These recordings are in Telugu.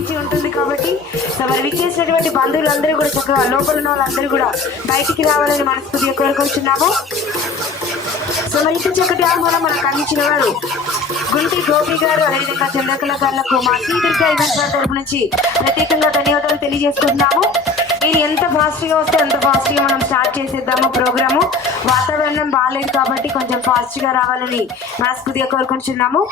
సంబంధించి ఉంటుంది కాబట్టి సో మరి విచ్చేసినటువంటి బంధువులందరూ కూడా చక్కగా లోపల ఉన్న వాళ్ళందరూ కూడా బయటికి రావాలని మనస్ఫూర్తిగా కోరుకుంటున్నాము. సో మరి ఇంత చక్కటి ఆహ్వానం మనకు అందించిన వారు గుంటి గోపి గారు, అదేవిధంగా చంద్రకళ గారులకు మా శ్రీదుర్గ ఈవెంట్స్ తరపు నుంచి ప్రత్యేకంగా ధన్యవాదాలు తెలియజేసుకుంటున్నాము. మీరు ఎంత ఫాస్ట్గా వస్తే అంత ఫాస్ట్గా మనం స్టార్ట్ చేసేద్దాము ప్రోగ్రాము. వాతావరణం బాగాలేదు కాబట్టి కొంచెం ఫాస్ట్గా రావాలని మనస్ఫూర్తిగా కోరుకుంటున్నాము.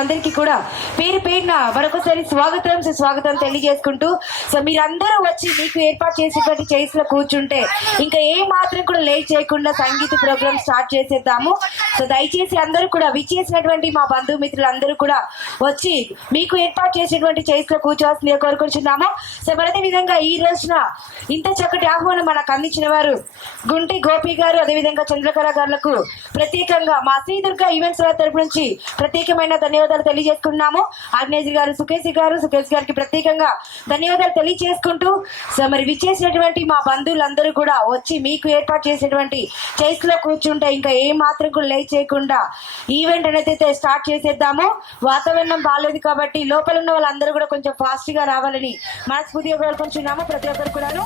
అందరికీ కూడా పేరు పేరున మరొకసారి స్వాగతం తెలియజేసుకుంటూ సో మీరందరూ వచ్చి మీకు ఏర్పాటు చేసేటువంటి చైర్స్ లో కూర్చుంటే ఇంకా ఏ మాత్రం కూడా లేట్ చేయకుండా సంగీత ప్రోగ్రామ్ స్టార్ట్ చేసేద్దాము. సో దయచేసి అందరూ కూడా విచ్చేసినటువంటి మా బంధుమిత్రులందరూ కూడా వచ్చి మీకు ఏర్పాటు చేసేటువంటి చైర్స్ లో కూర్చోవాల్సిందిగా కోరుకుంటున్నాము. సో మరదే విధంగా ఈ రోజున ఇంత చక్కటి ఆహ్వానం మనకు అందించిన వారు గుంటి గోపి గారు, అదేవిధంగా చంద్రకళ గారులకు ప్రత్యేకంగా మా శ్రీదుర్గ ఈవెంట్స్ తరపు నుంచి ప్రత్యేకమైన ధన్యవాదాలు తెలియజేసుకున్నాము. ఆగ్నేజ్ గారు, సుకేష్ గారికి ప్రత్యేకంగా ధన్యవాదాలు తెలియజేసుకుంటూ సో మరి విచ్చేసినటువంటి మా బంధువులందరూ కూడా వచ్చి మీకు ఏర్పాటు చేసేటువంటి చైర్స్ లో కూర్చుంటే ఇంకా ఏ మాత్రం కూడా లేట్ చేయకుండా ఈవెంట్ అనేది స్టార్ట్ చేసేద్దాము. వాతావరణం బాగాలేదు కాబట్టి లోపల ఉన్న వాళ్ళందరూ కూడా కొంచెం ఫాస్ట్ గా రావాలని మనస్ఫూర్తిగా కోరుకుంటున్నాము ప్రతి ఒక్కరు కూడాను.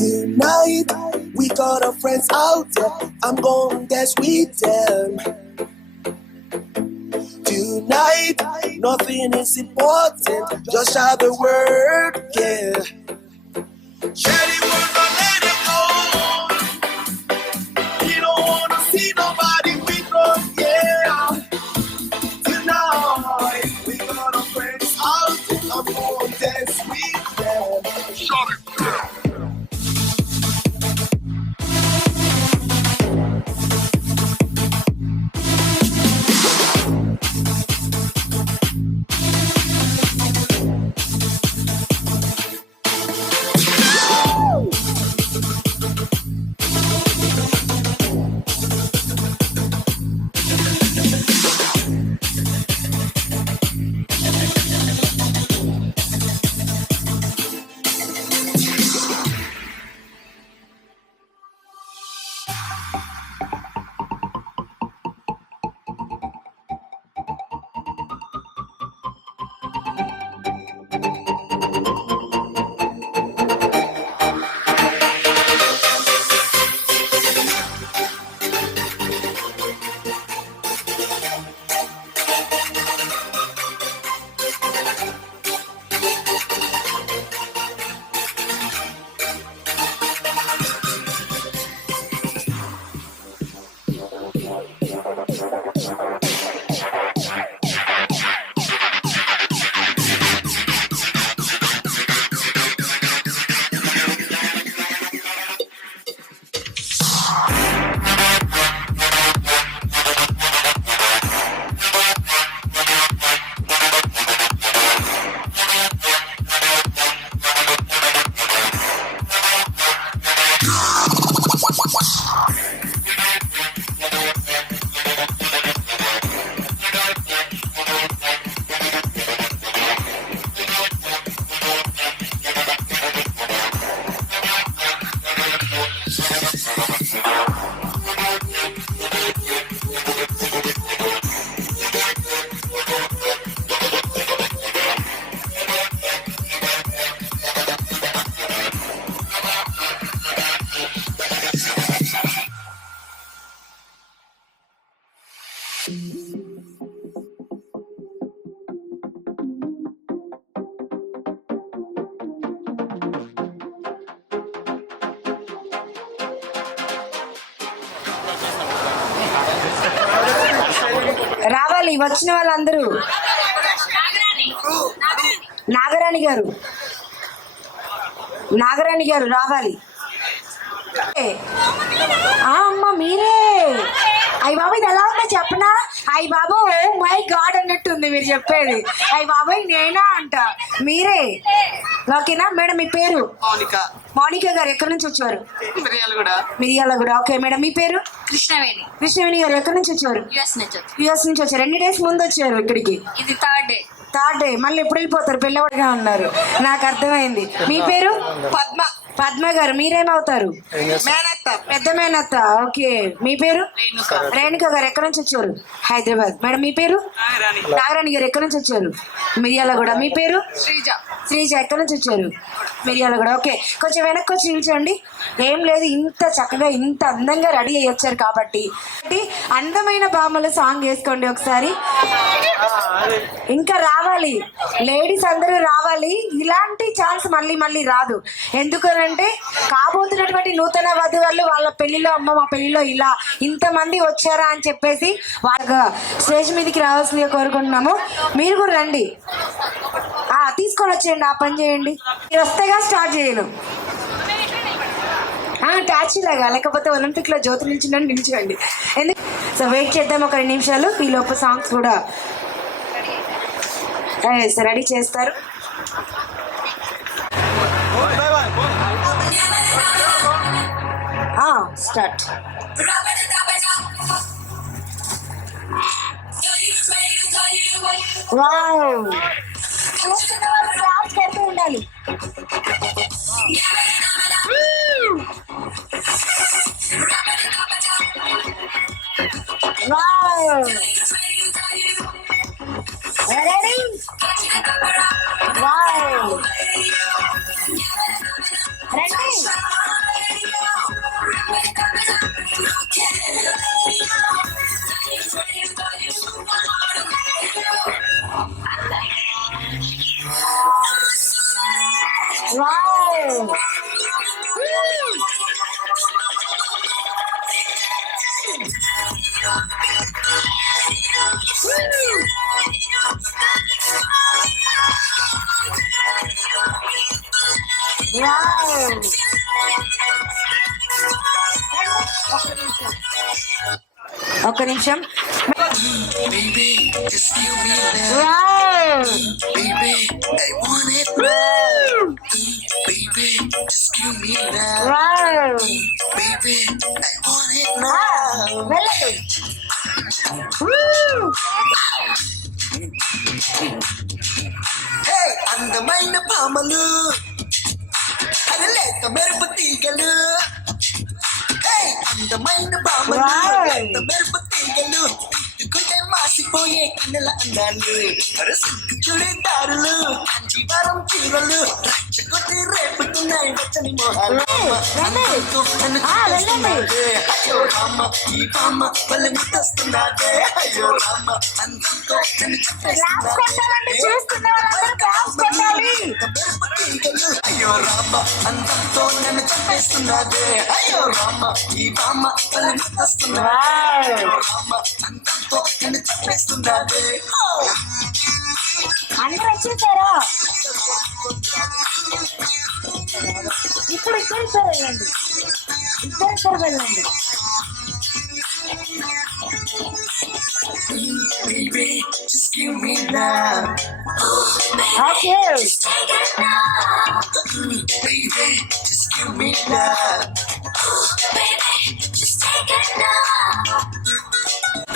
Tonight, we got our friends out there. I'm gonna dance with them. Tonight, nothing is important. Just shout the word, yeah. Share the word, but let it go. We don't wanna see nobody with us, yeah. Tonight, we got our friends out there. I'm gonna dance with them. Shout it. రావాలి వచ్చిన వాళ్ళందరూ. నాగరాణి గారు రావాలి. అమ్మ మీరే. అయ్య బాబు ఇది ఎలా ఉందో చెప్పనా? అయ్య బాబు ఓ మై గాడ్ అన్నట్టుంది మీరు చెప్పేది. అయ్య బాబాయ్ నేనా అంట. మీరే ఓకేనా మేడం? మీ పేరు? మౌనిక గారు ఎక్కడి నుంచి వచ్చారు? మిర్యాలగూడ. ఓకే మేడం మీ పేరు? కృష్ణవేణి. కృష్ణవేణి గారు ఎక్కడి నుంచి వచ్చారు? యుఎస్ నుంచి వచ్చారు. ఎన్ని డేస్ ముందు వచ్చారు ఇక్కడికి? ఇది థర్డ్ డే. మళ్ళీ ఎప్పుడు వెళ్ళిపోతారు? పిల్లవాడిగా ఉన్నారు నాకు అర్థమైంది. మీ పేరు? పద్మ. పద్మ గారు మీరేమవుతారు? మేనత్త. పెద్ద మేనత్త. ఓకే మీ పేరు? రేణుక గారు ఎక్కడి నుంచి వచ్చారు? హైదరాబాద్. మేడం మీ పేరు? నాగరాణి గారు ఎక్కడి నుంచి వచ్చారు? మిర్యాలగూడ. మీ పేరు? శ్రీజ. శ్రీజ ఎక్కడి నుంచి వచ్చారు? మిర్యాలగూడ. ఓకే కొంచెం వెనక్కి వచ్చి నిల్చోండి. ఏం లేదు ఇంత చక్కగా ఇంత అందంగా రెడీ అయ్యి వచ్చారు కాబట్టి అందమైన భామలు సాంగ్ వేసుకోండి ఒకసారి. ఇంకా రావాలి లేడీస్ అందరూ రావాలి. ఇలాంటి ఛాన్స్ మళ్ళీ మళ్ళీ రాదు. ఎందుకనంటే కాబోతున్నటువంటి నూతన వధువులు వాళ్ళ పెళ్లిలో అమ్మ మా పెళ్లిలో ఇలా ఇంతమంది వచ్చారా అని చెప్పేసి వాళ్ళ స్టేజ్ మీదకి రావాల్సిందిగా కోరుకుంటున్నాము. మీరు కూడా రండి. తీసుకొని వచ్చేయండి. ఆ పని చేయండి. మీరు వస్తేగా స్టార్ట్ చేయను. టాచీ లాగా లేకపోతే ఒలింపిక్ లో జ్యోతి నిల్చుందని నిల్చోండి. ఎందుకు సో వెయిట్ చేద్దాం ఒక 2 నిమిషాలు. ఈ లోపు సాంగ్స్ కూడా రెడీ చేస్తారు. స్టార్ట్. వావ్ చూస్తున్న వాళ్ళు క్లాప్స్ కొడుతూ ఉండాలి. Wow ready. వావ్ రండి. వావ్ ఒక్క నిమిషం. అందమైన భామలు లేక మెరుపు తీగలు. అందమైన భామలు లేక మెరుపు తీగలు. ఇట్టుకుంటే మాసిపోయే కన్నెల అందాలు. చుడిదారులు కాంచీవరం చీరలు రచ్చకొట్టి రేపుతున్నాయి వెచ్చని మోహాలు. అయ్యో రామ ఈ బామ్మ వల్ల ముద్దొస్తున్నాదే. అయ్యో రామ అందంతో నన్ను చెప్పేస్తున్నాదే. అయ్యో రామ అందంతో నన్ను చంపేస్తున్నాదే. అయ్యో రామ ఈ బామ్మ వల్ల ముద్దొస్తున్నాదే. అయ్యో రామ అందంతో నన్ను చంపేస్తున్నాదే. అందరూ వచ్చేసారా? ఇప్పుడు ఇద్దరు వెళ్ళండి. ఇద్దరు వెళ్ళండి. Baby, just give me love. Okay Baby, just give me love.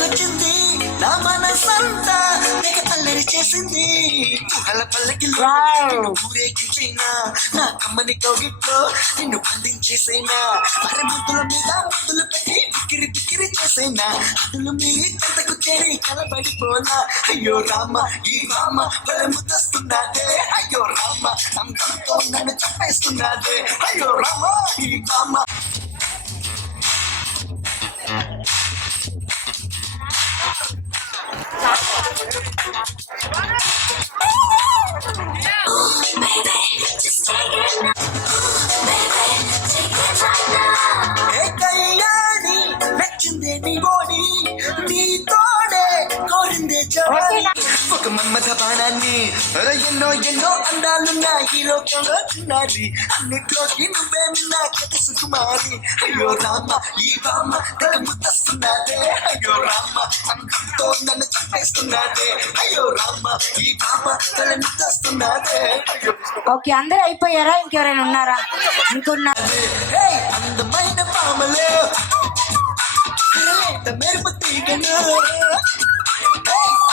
వచ్చింది నా మనసంతా నీకు అల్లరి చేసింది. ఊహల పల్లకిలో ఊరేగించైనా నా కమ్మని కౌగిట్లో నిన్ను బంధించేసైనా. అరే ముద్దుల మీద ముద్దులు పెట్టి పిక్కిరి పిక్కిరి చేసైనా. అదులు మీరి చెంతకు చేరి కలబడిపోనా. అయ్యో రామ ఈ రామ వల్ల ముద్దొస్తున్నాదే. అయ్యో రామ అందంతో నన్ను చంపేస్తున్నాదే. అయ్యో రామ ఈ రామ. ఏ కళ్యాణి నచ్చిందే నీ బోడి. నీ తోడే కోరిందే జవాని. ఒక మన్మథ బాణాన్ని ఎన్నో ఎన్నో అందాలున్న ఈ లోకంలో చిన్నారి అన్నిట్లోకి నువ్వే నా కథ సుకుమారి అయ్యో రామ ఈ బామ్మ తెగ ముద్దస్తున్నదే అయ్యో రామ అంకంతో నన్ను చంపేస్తున్నదే అయ్యో రామ ఈ బామ్మ తెగ ముద్దస్తున్నదే అయ్యో ఓకే, అందరూ అయిపోయారా? ఇంకెవరైనా ఉన్నారా? ఇంకున్నారు. హే అందమైన పామలు లేత మెరుపు తీగలు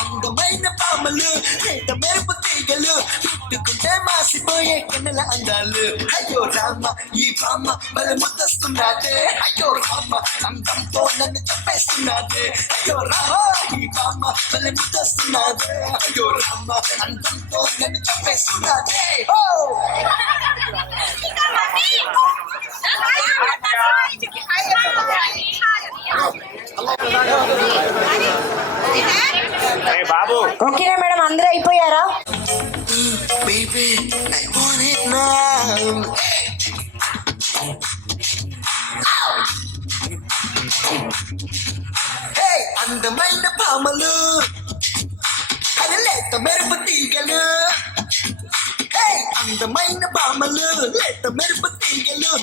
అందమైన పామలు లేత మెరుపు తీగలు ముట్టుకుంటే మాసిపోయే కన్నెల అందాలు అయ్యో రామ ఈ బామ్మ బల ముద్దస్తున్నదే అయ్యో రామ అందంతో నన్ను చంపేస్తున్నదే అయ్యో రామ ఈ బామ్మ బల ముద్దస్తున్నదే అయ్యో రామ అందంతో నన్ను చంపేస్తున్నదే ఓ బాబు ఓకేనా మేడం, అందరూ అయిపోయారా? Baby, I want it now. Hey, అందమైన పామలు అది లేత మెరుపు తీగలు Hey, అందమైన పామలు లేత మెరుపు తీగలు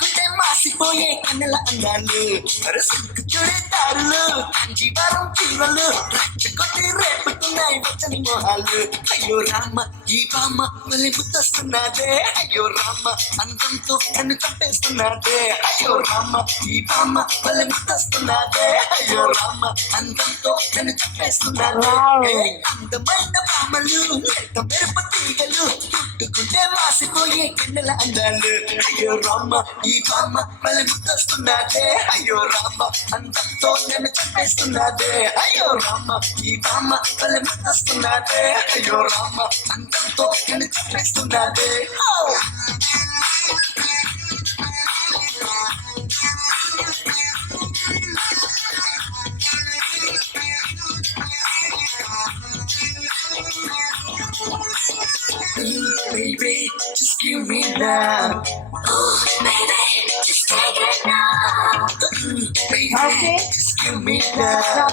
గుండె మాసిపోయే కన్నెల అందాలు అరసుకు చూడేతారులు కాంజీవరం చీరలు రచ్చగొట్టి రేపుతున్నాయి వచ్చని మొహాలు అయ్యో రామ ఈ బామ్మ మళ్ళీ ముద్దస్తున్నదే అయ్యో రామ అందంతో నన్ను చంపేస్తున్నదే అయ్యో రామ ఈ బామ్మ మళ్ళీ ముద్దస్తున్నదే అయ్యో రామ అందంతో నన్ను చంపేస్తున్నదే Hey, అందమైన పామలు లేత మెరుపు తీగలు పుట్టుకుంటే మాసిపోయే కన్నెల అందాలు అయ్యో రామ ఈ బామ్మ మళ్ళీ ముద్దస్తున్నదే అయ్యో రామ అందంతో నన్ను చంపేస్తున్నదే అయ్యో రామ ఈ బామ్మ మళ్ళీ ముద్దస్తున్నదే అయ్యో రామ అందంతో నన్ను చంపేస్తున్నదే Baby, just give me now. Baby, just take it now. Baby, Okay. just give me now.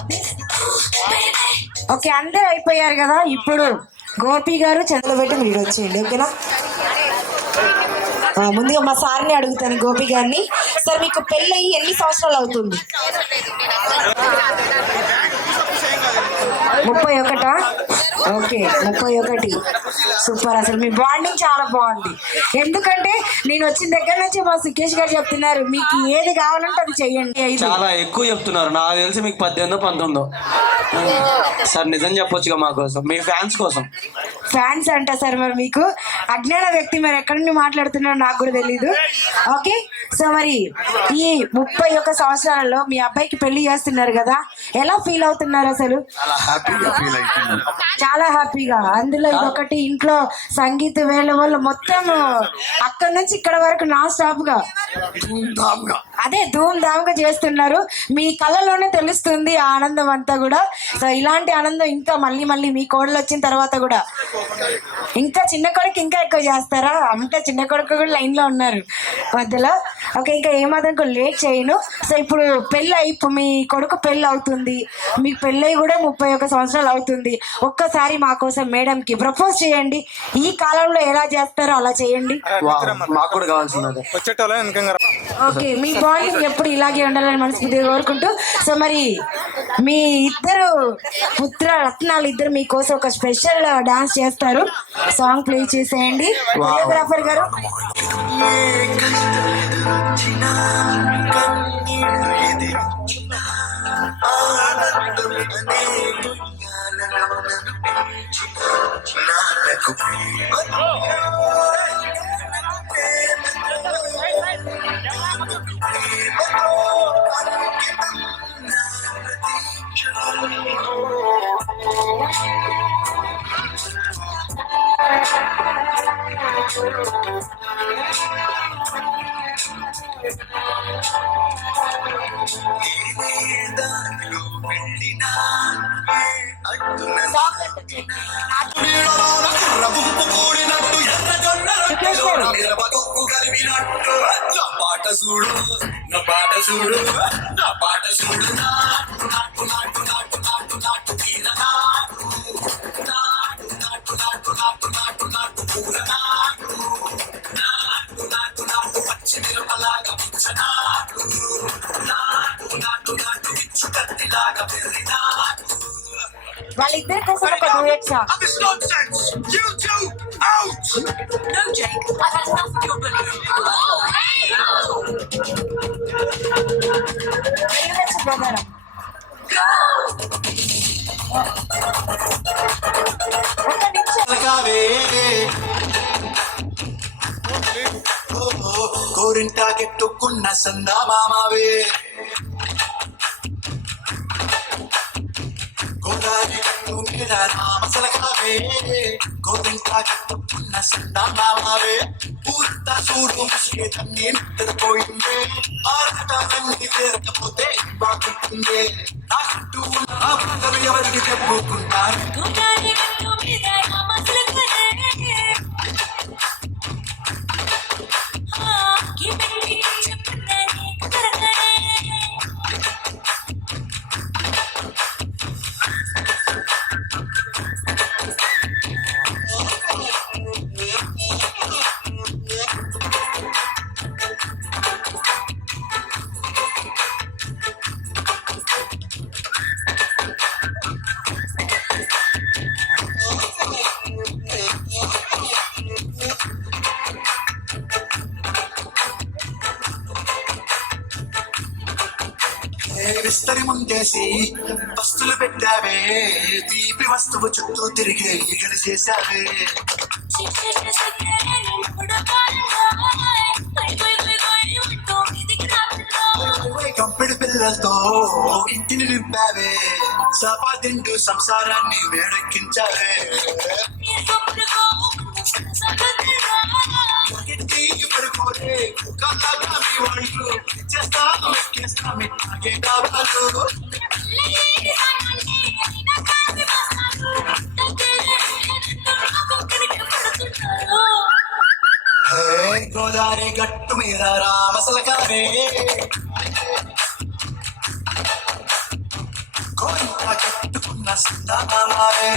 Baby. Okay, అందరూ అయిపోయారు కదా. ఇప్పుడు గోపి గారు చంద్రబెట్టి మీరు వచ్చేయండి, ఓకేనా? ముందుగా మా సార్ని అడుగుతాను, గోపి గారిని. సార్, మీకు పెళ్ళయి ఎన్ని సంవత్సరాలు అవుతుంది? 31. ఓకే, 31. సూపర్. అసలు మీ బాండింగ్ చాలా బాగుంది. ఎందుకంటే నేను వచ్చిన దగ్గర నుంచి మా సుకేష్ గారు చెప్తున్నారు, మీకు ఏది కావాలంటే అది చెయ్యండి. చాలా ఎక్కువ చెప్తున్నారు. నాకు తెలిసి మీకు 18 19 సార్. నిజం చెప్పొచ్చుగా మా కోసం, మీ ఫ్యాన్స్ కోసం. ఫ్యాన్స్ అంట సార్. మరి మీకు అజ్ఞాన వ్యక్తి మరి ఎక్కడి నుండి మాట్లాడుతున్నారో నాకు కూడా తెలీదు. ఓకే, సో మరి ఈ 31 సంవత్సరాలలో మీ అబ్బాయికి పెళ్లి చేస్తున్నారు కదా, ఎలా ఫీల్ అవుతున్నారు అసలు? చాలా హ్యాపీగా. అందులో ఇదొకటి, ఇంట్లో సంగీత వేళ వల్ల మొత్తం అక్కడి నుంచి ఇక్కడ వరకు నాన్ స్టాప్ గా అదే ధూమ్ ధామ్ గా చేస్తున్నారు. మీ కళ్ళలోనే తెలుస్తుంది ఆ ఆనందం అంతా కూడా. సో ఇలాంటి ఆనందం ఇంకా మళ్ళీ మళ్ళీ మీ కోడలు వచ్చిన తర్వాత కూడా ఇంకా చిన్న కొడుకు ఇంకా ఎక్కువ చేస్తారా? అంటే చిన్న కొడుకు కూడా లైన్ లో ఉన్నారు మధ్యలో. ఓకే, ఇంకా ఏమాత్రం లేట్ చేయను. సో ఇప్పుడు మీ కొడుకు పెళ్ళి అవుతుంది, మీకు పెళ్ళి కూడా 31 సంవత్సరాలు అవుతుంది. ఒక్కసారి మా కోసం మేడం కి ప్రపోజ్ చేయండి. ఈ కాలంలో ఎలా చేస్తారో అలా చేయండి. మాకు కూడా కావాల్సినది. ఓకే, మీ బాండింగ్ ఎప్పుడు ఇలాగే ఉండాలని మనస్ఫూర్తిగా కోరుకుంటూ, సో మరి మీ ఇద్దరు పుత్ర రత్నాలు ఇద్దరు మీకోసం ఒక స్పెషల్ డాన్స్ చేస్తారు. సాంగ్ ప్లే చేసేయండి కొరియోగ్రాఫర్ గారు. వచ్చినా కన్నీళ్ళు ఎదిరించినా ఆనందం అనే ఉయ్యాలలో నన్ను పెంచిన నాన్నకు ప్రేమతో అంకితం నా దానిలో వెళ్ళినా అడ్డున రవ్వు కూడినట్టు ఎర్రజొన్నలు మిరపకొక్కు కలిపినట్టు నా పాట చూడు నా పాట చూడు నా పాట చూడు నాటు నాటు నాటు నాటు నాటు నాటు తీర నాటు వాళ్ళిద్దరి కోసం ఒక duet song. This nonsense! You two, out! No, Jake, I've had enough of your balloon. వెళ్ళవచ్చు ప్రధానం. ఒక్క నిమిషం. కావే కోరింటాకెట్టుకున్న సందా మామావే గోదారి కన్ను మీద రామసలకావే కోరింటాకెట్టుకున్న సందా మామావే పూర్త చూడు ముసిగే తన్ని నిద్రపోయిందే ఆరటాన్ని తీరకపోతే బాగుంటుందే నా చుట్టూ ఉన్న ఆ పంటలు ఎవరికి చెప్పుకుంటారు విస్తరి ముందేసి వస్తువులు పెట్టావే తీపి వస్తువు చుట్టూ తిరిగే ఇగలు చేశావే కంపెడి పిల్లలతో ఇంటిని నింపావే సంపాదిండు సంసారాన్ని వేడెక్కించావే పడుకోలే కళ్ళగా మీ వాళ్ళు చేస్తాను ఎక్కేస్తాను నాకే కావాలి గోదావరి గట్టు మీద రామసలకారే కోరిక కట్టుకున్న సందానాలే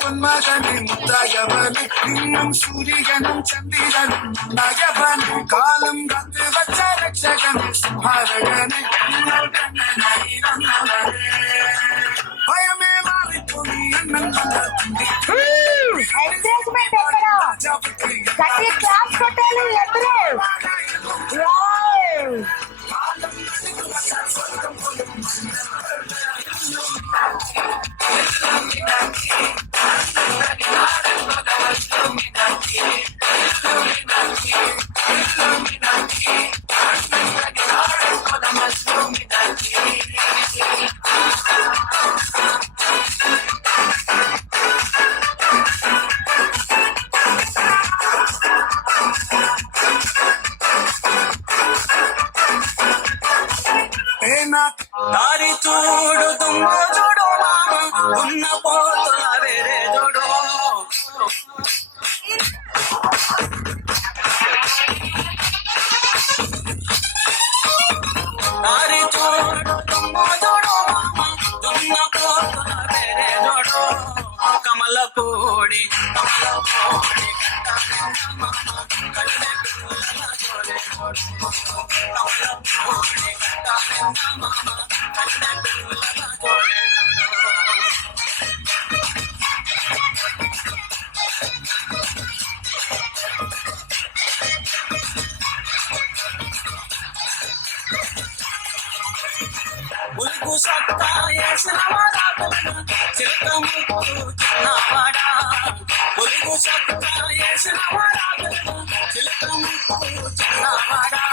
பொன்மகனே முத்தாயவனே இன்னும் சூரியனும் சந்திரனும் நயவனே காலம் காத்து வச்ச ரட்சகனே சுமாரகனே இன்னொரு கண்ணனை வந்தவனே பயமே மாறி துணி அண்ணன் வந்த துண்டி ఎంకరేజ్మెంట్ ఎక్కడ? గట్టి క్లాప్స్ కొట్టాలి అందరూ. వావ్! దారి చూడు దుమ్మ చూడు మామ ఉన్న పోతుల వేరే చూడు దారి చూడు దుమ్మ చూడు మామ ఉన్న పోతుల వేరే చూడు కమల పూడి ఉలుగు సొక్కా వేసిన వాడాకలను చిలక ముక్కు చిన్నవాడా ఉలుగు సొక్కా వేసిన వాడాకలను చిలక ముక్కు చిన్నవాడా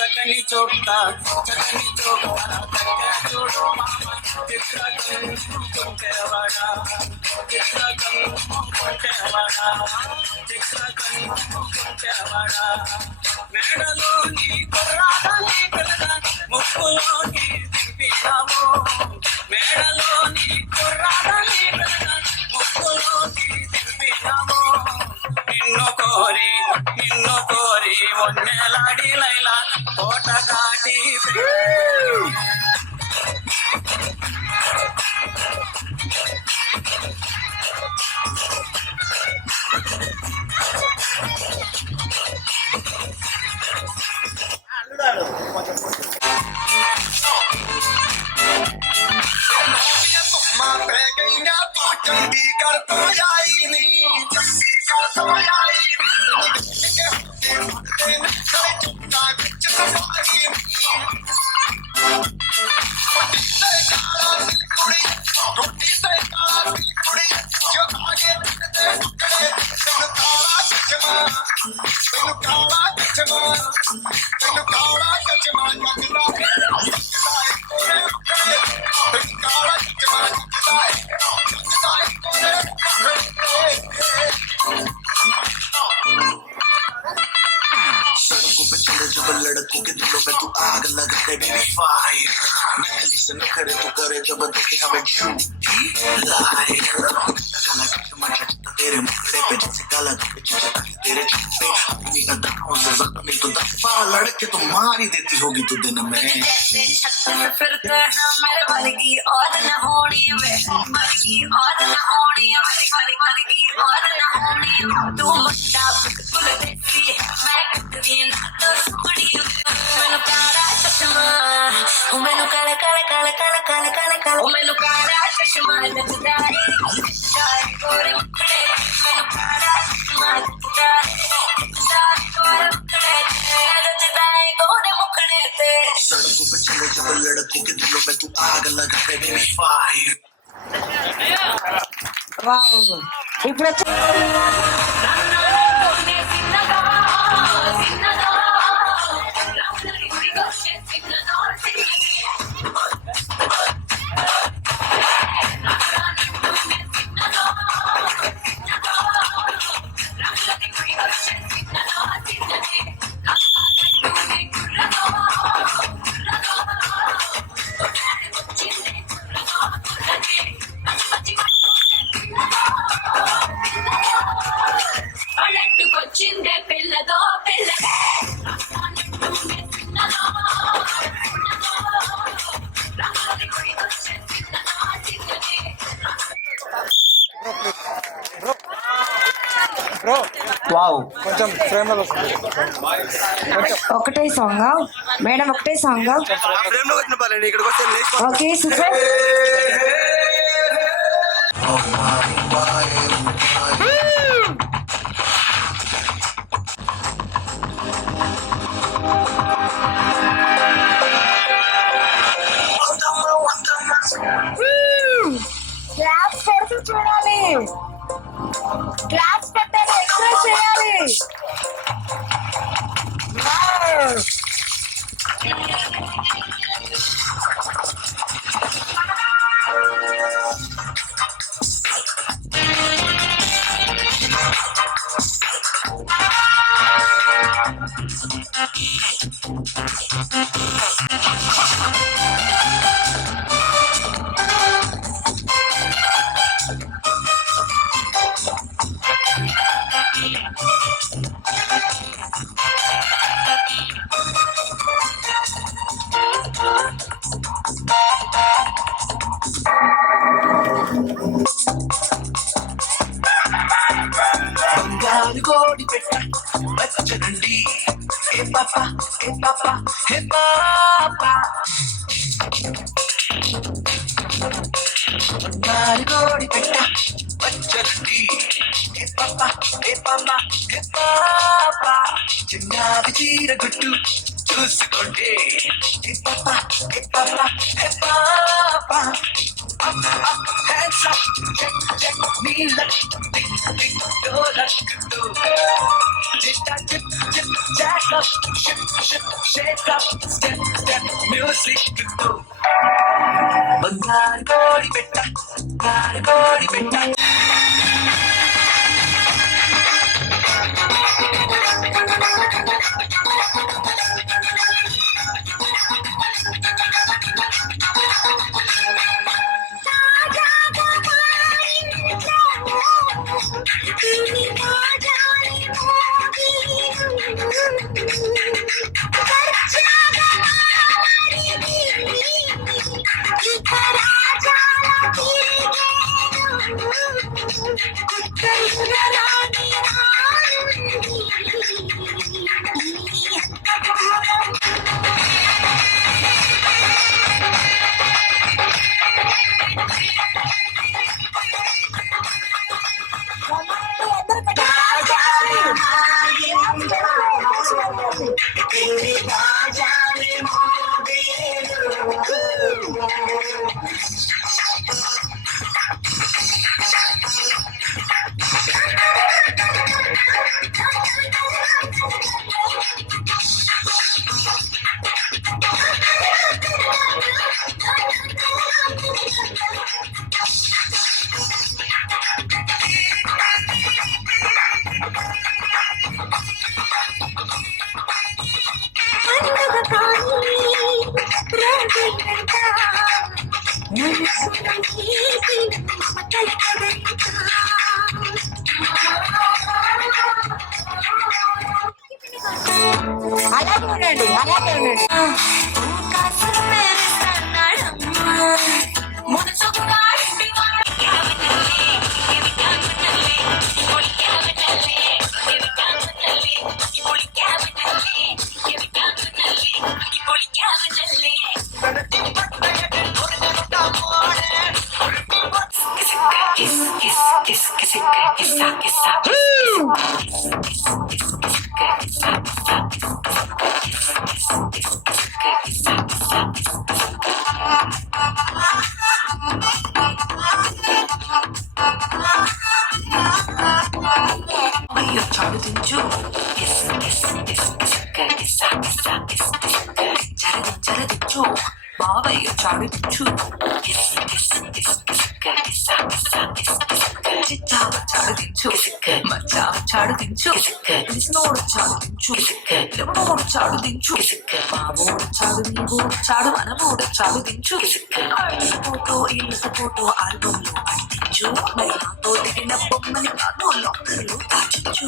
చక్కని చొక్క చక్క చూడు మామ చిత్రకవాడా మేడలోని కుర్రాడని పిల్లల ముక్కులోకి దింపినావు మేడలోని కుర్రాడని పిల్లల ముక్కులోకి దింపినావు నిన్ను కోరి ఒన్నెలాడి లైలా కోట దాటి चंडीगढ़ तो आई नहीं चंडीगढ़ तो आई लड़कों के दिलों में तू आग लगा दे बेबी फायर नकली से नखरे तू करे जबरदस्ती हमें झूठी लायर काला कटमा चटता तेरे मुखड़े पे जैसे काला धूप चिपका है तेरे चुप्पे अपनी अदाओं से जख्मी तो दफा लड़के तो मार ही देती होगी तू दिन में फिरते हैं मेरे वर्गी और न होनी वे वर्गी और न होनी वर्गी और न होनी तू मुट्ठा बिल्कुल देसी है मैं कटरी ना तो सुड़ी मैनू काला चश्मा मैनू काला काला काला काला काला काला काला मैनू काला चश्मा नचदा है गोरे मुखड़े मैनू काला चश्मा नचदा है गोरे मुखड़े नचदा है गोरे मुखड़े ते सड़कों पे चले जब लड़कों के दिलों में तू आग लगा दे बेबी फायर వావ్. ఇప్పుడు వచ్చిందే పిల్లదో పిల్ల వావ్ కొంచెం ఫ్రేమ్ లో ఒకటే సాంగ్ మేడం, ఒకటే సాంగ్. ఫ్రేమ్ లో వచ్చిన పర్లేదు ఇక్కడికి వస్తే ఓకే సూపర్. క్లాప్స్ కొడుతూ చూడాలి, క్లాప్స్ కొట్టాలి, ఎంకరేజ్ చేయాలి. బంగారు కోడి పెట్ట వచ్చనండి ఏ పాప ఏ పాప ఏ పాప బంగారు కోడి పెట్ట వచ్చనండి ఏ పాప ఏ పాప ఏ పాప చిన్నది చీర గుట్టు చూసుకోండి ఏ పాప ఏ పాప ఏ బంగారు కోడి పెట్ట గారి కోడి పెట్ట అలాగే ఉండండి, అలాగే ఉండండి. అయ్యో చాడుతుంచు జరదించు బాబయ్య చాడుతుంచు చిచ్చావ చాడుదించు మచ్చావ చాడుదించు విష్ణువుడు చాడుదించు లెవనోడు చాడుదించు బాబోడు చాడు నీవోడు చాడు అనబోడు చాడుదించు ఫోటో ఇల్లు ఫోటో ఆల్బమ్ లో అంటించు మరి నాతో దిగిన బొమ్మని కాదు లాకర్లు దాచించు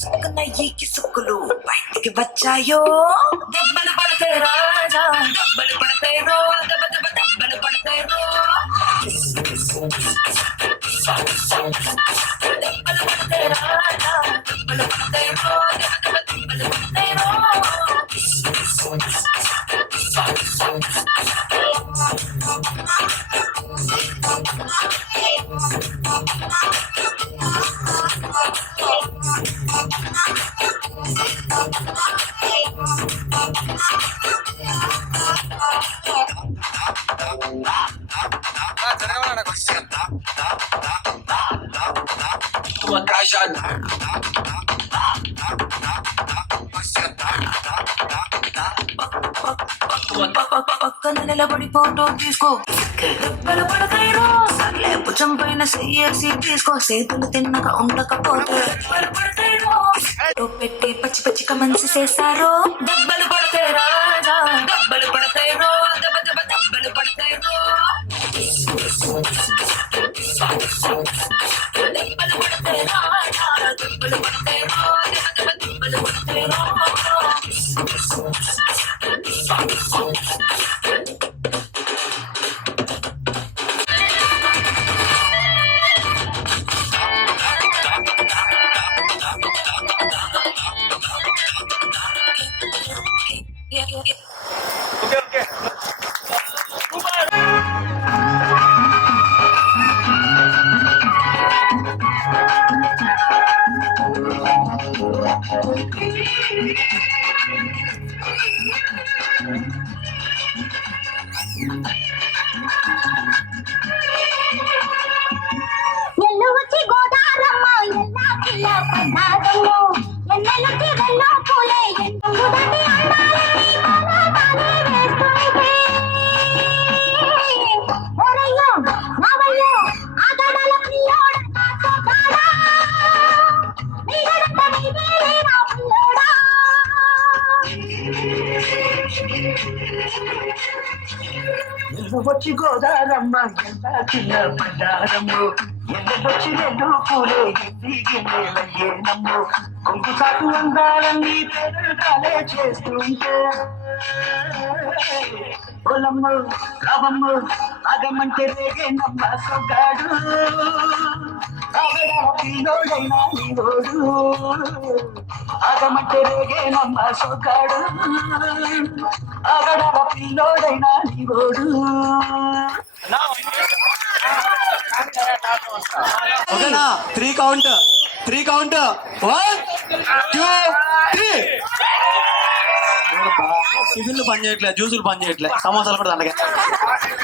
సుక్కనయ్యకి సుక్కులు బయటికి వచ్చాయో దెబ్బలు పడతాయి రాజా దెబ్బలు పడతాయి రో దెబ్బ దెబ్బ దెబ్బలు పడతాయి రో దెబ్బలు పడతాయి రాజా దెబ్బలు పడతాయి రో దెబ్బ దెబ్బ దెబ్బలు పడతాయి రో పక్కన నిలబడి ఫోటో తీసుకో దెబ్బలు పడతాయి రో సర్లే భుజం పైన చెయ్యేసి తీసుకో సేతులు తిన్నక ఉండకపోతే దెబ్బలు పడతాయి రో పెట్టి పచ్చి పచ్చిక మంచి చేస్తారు దెబ్బలు పడతాయి రాజా దెబ్బలు పడతాయి రో దెబ్బ దెబ్బ దెబ్బలు పడతాయి రో దెబ్బలు పడతాయి రాజా దెబ్బలు పడతాయి రో దెబ్బ దెబ్బ దెబ్బలు పడతాయి రో ఎల్లు వచ్చి వచ్చి గోదారమ్మ ఎంత చిన్న పడ్డారమ్ము ఎండొచ్చి రెండు పూలే గిన్నెలయ్యేనమ్ము కొంగు సాటు అందాలన్నీ పేదలే చేస్తుంటే ఓలమ్ము రావమ్ము ఆగమంటే రేగేనమ్మ సొగ్గాడు పిల్లోడైనా నీలోడు ఆగమంటే రేగేనమ్మ సొగ్గాడు ఆగడాల పిల్లోడైనా నీలోడు. ఓకేనా? Three count 1 2 3. టిఫిన్లు పని చేయట్లేదు, జ్యూసులు పని చేయట్లేదు, సమోసాలు కూడా దండగా.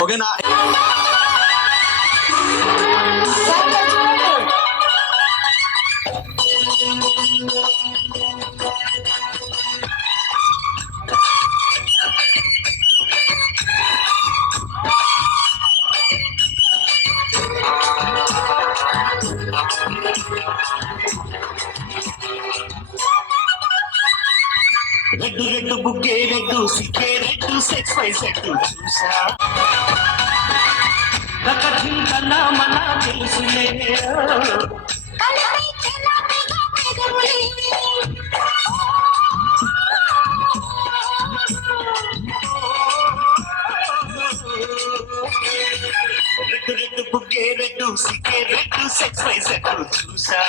ఓకేనా? రెడ్డు రెడ్డు బుగ్గే రెడ్డు సిక్కే రెడ్డు సెక్స్ పై సెట్టు చూసా కన్నా మన తెలుసులే రెడ్డు రెడ్డు బుగ్గే రెడ్డు సిక్కే రెడ్డు సెక్స్ పై సెట్టు చూసా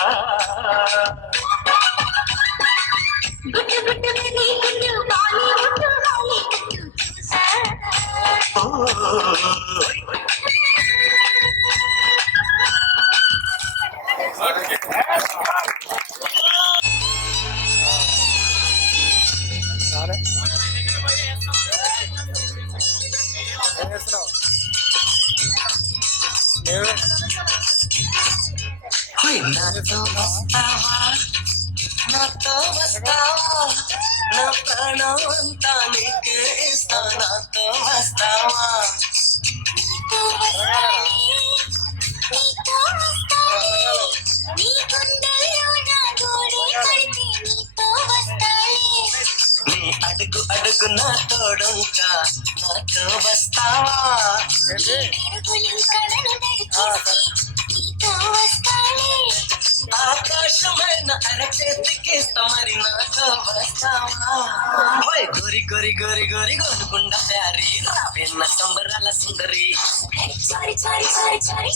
నాతో వస్తావా నా ప్రాణం అంతా నీకే ఇస్తా నాతో వస్తావా నీ అడుగు అడుగు నా తోడుంటా నాతో వస్తావా ఆకాశమైన అరచేతికిస్తా మరి నాతో వస్తావా గోరి గోరి గోరి గోరి గోనుకుండా ప్యారి రావేన్న సంబరాల సుందరి సారీ సారీ సారీ సారీ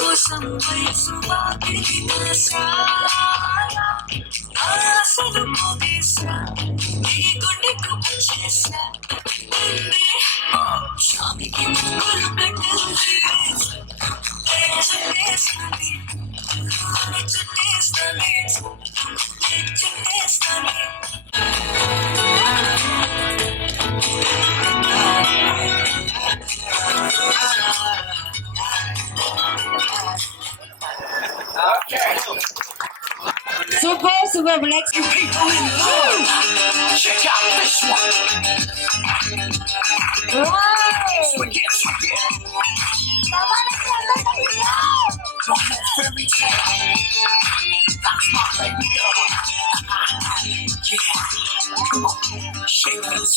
కోసం వయసు ఆశలు పోగేసా నీ గుండెకు వచ్చేసా స్వామికి ముగ్గులు పెట్టేసి super super. Next Check out this one. Forget. From that fairy tale. That's my radio. Yeah. Come on. Shake this.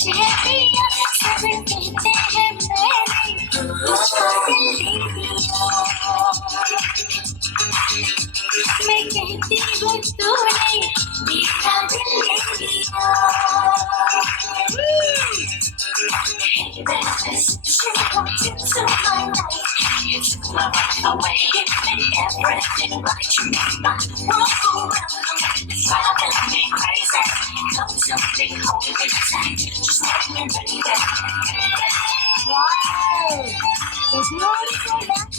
Sach away, give me everything right. You make my world go round. It's driving me crazy. Come to me, hold me tight. Just make me ready. Wow! The beautiful dance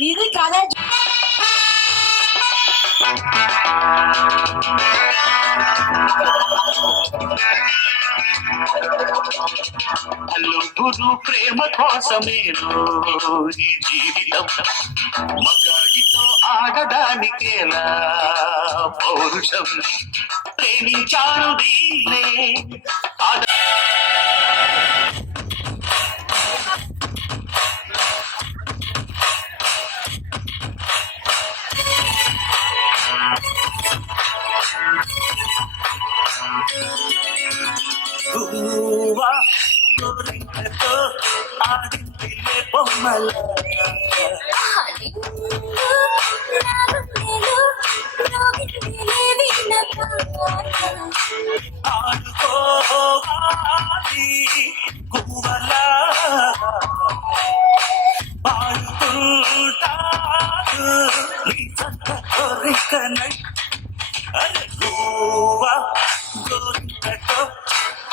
ఇది కథ. గురు ప్రేమ కోసమేను ఈ జీవితం మగాడితో ఆడడానికేలా పౌరుషం ప్రేమించాను దీనే గువ్వా గోరింకతో ఆడిందిలే బొమ్మల ఆడుకోవాలి గువ్వలా పాడుకుంటాను నీ సంత కోరికనై అరే గువ్వా గోరింకతో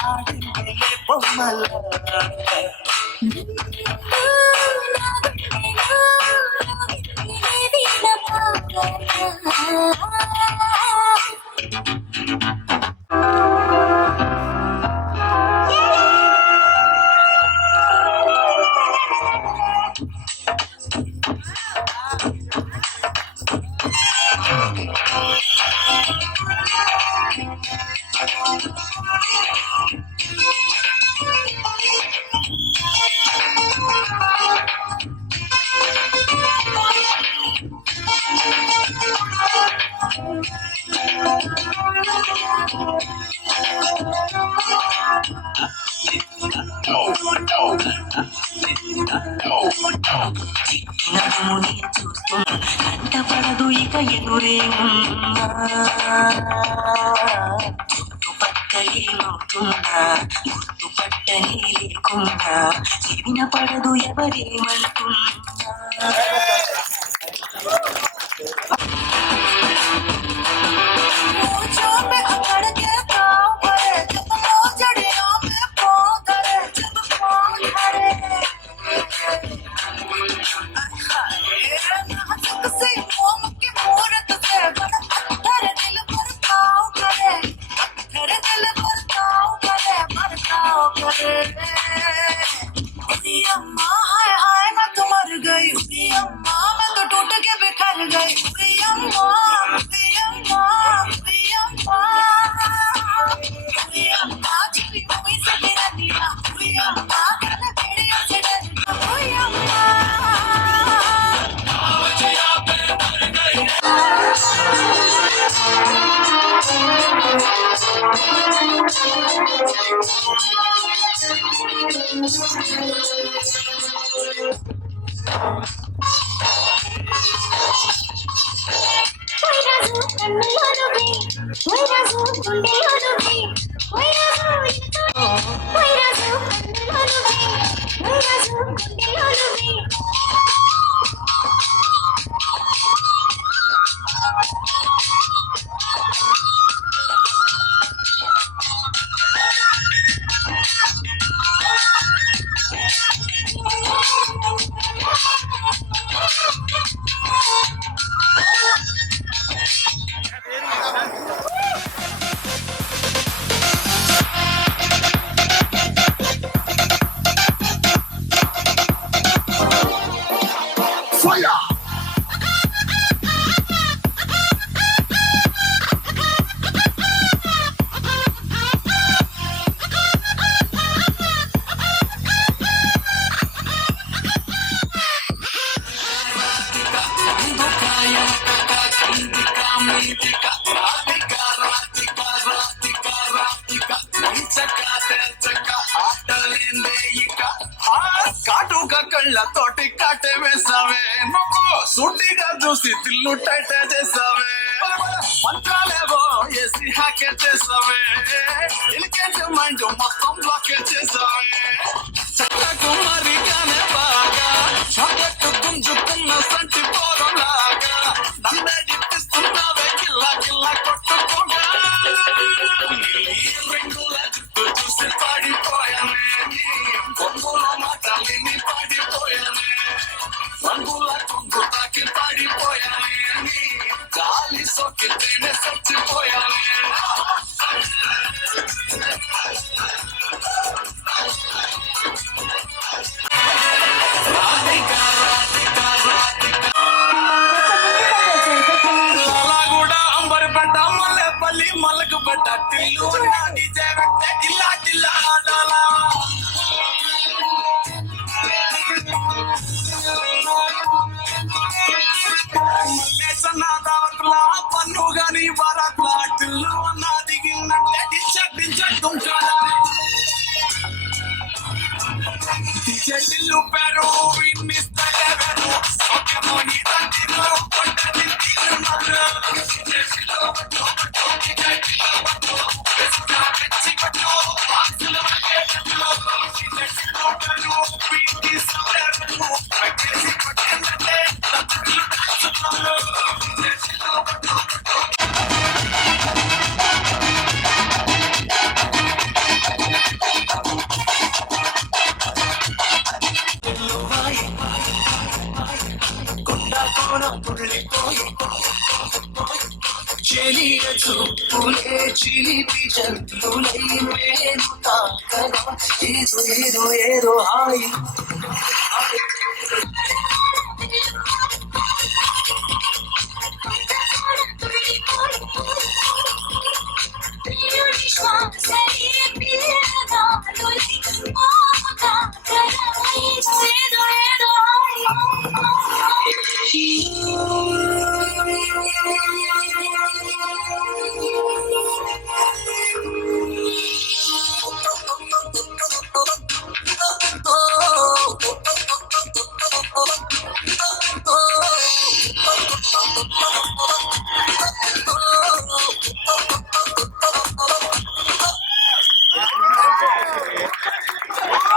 ఆడిందిలే బొమ్మల నన్ను చూస్తున్నా కంటపడదు ఇక ఎదురే ఉన్నా చుట్టుపక్క ఏమవుతున్నా గుర్తుపట్టని లేకున్నా చెవిన పడదు ఎవరేమంటున్నా కాటుక కళ్ళతోటి కాటే వేసావే నువ్వు సూటిగా చూసి తిల్లు టైట్ చేసావే మంత్రాలేవో వేసి హ్యాకెట్ చేసావే ఎలికేట్ మైండ్ మొత్తం బ్లాకెట్ చేసావే చక్కకు మరిగానే బాగా చక్కకు గుంజుకున్న సంటి పోరలాగా నన్నే డిప్పిస్తున్నావే కిల్లా కిల్లా కొట్టుకోగా రింగుల జుట్టు చూసి పాడిపోయానే బొంగుల మాటలిని పాడిపోయానే రంగుల కొంగు తాకి పాడిపోయానే గాలి సోకితేనే చచ్చిపోయానే అలా కూడా అంబరిపడ్డ మల్లెపల్లి మల్లకు పడ్డ టిల్లు డీజే పెట్టే టిల్లా టిల్లా ఆడాలా మల్లేసన్న దావత్లా పన్ను గాని బారాత్లా టిల్లు అన్న దిగిందంటే డించక్ దుంకాలా టిల్లు పేరు విన్నిస్తాడే వేరు సోకేమో నీ తండ్రిలో కొండని తీరున్నారు చెలియ చూపులే చిలిపి జంతులై మేలు తాకగా ఏదో ఏదో ఏదో హాయి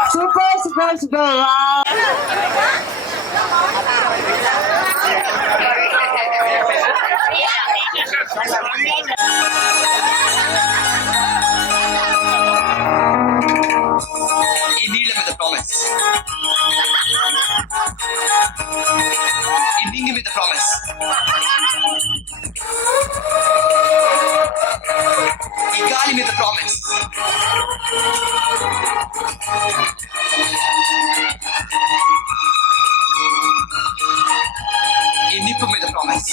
సూపర్ సూపర్ సూపర్ ఈ నీళ్ళ మీద ప్రామిస్ ఈ దింగి మీద ప్రామిస్ ఈ గాలి మీద ప్రామిస్ ఈ నిప్పు మీద ప్రామిస్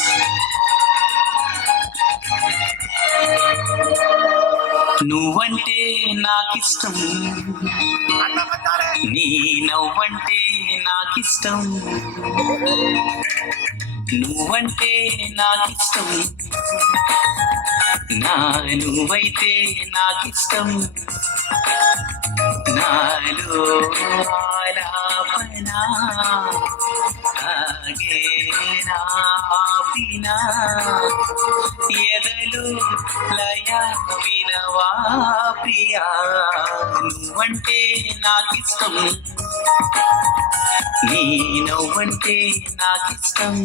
నువ్వంటే నాకిష్టం నీ నవ్వంటే నాకిష్టం నువ్వంటే నాకిష్టం నా నువ్వైతే నాకిష్టం నాలో ఆలాపన ఆగేనా ఆపినా ఎదలు లయ వినవా ప్రియా నువ్వంటే నాకిష్టం నీ నవ్వంటే నాకిష్టం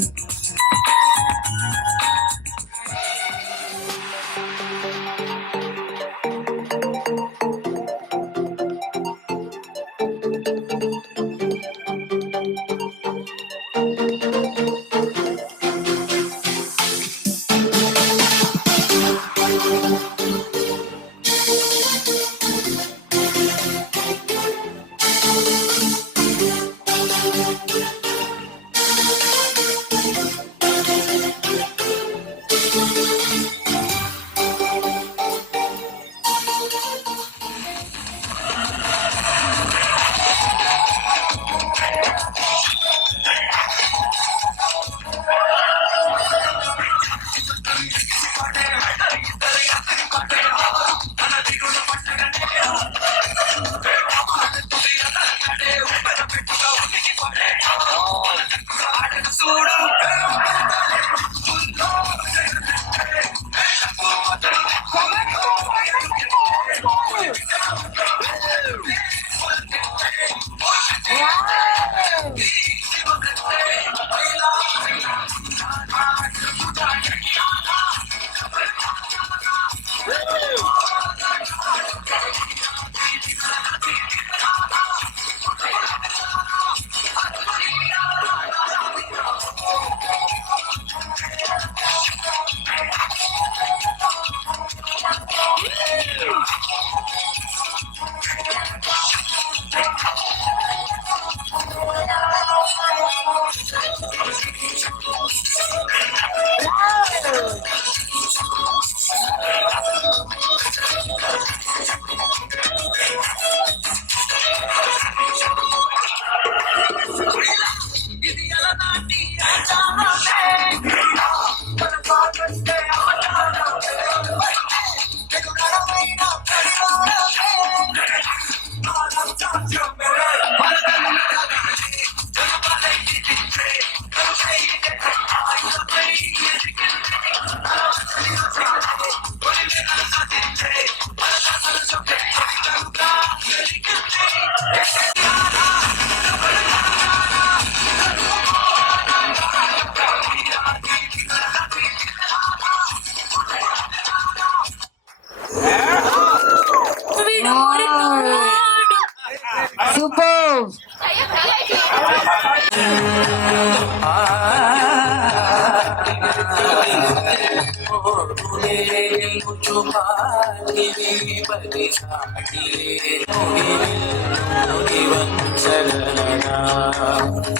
సూపర్.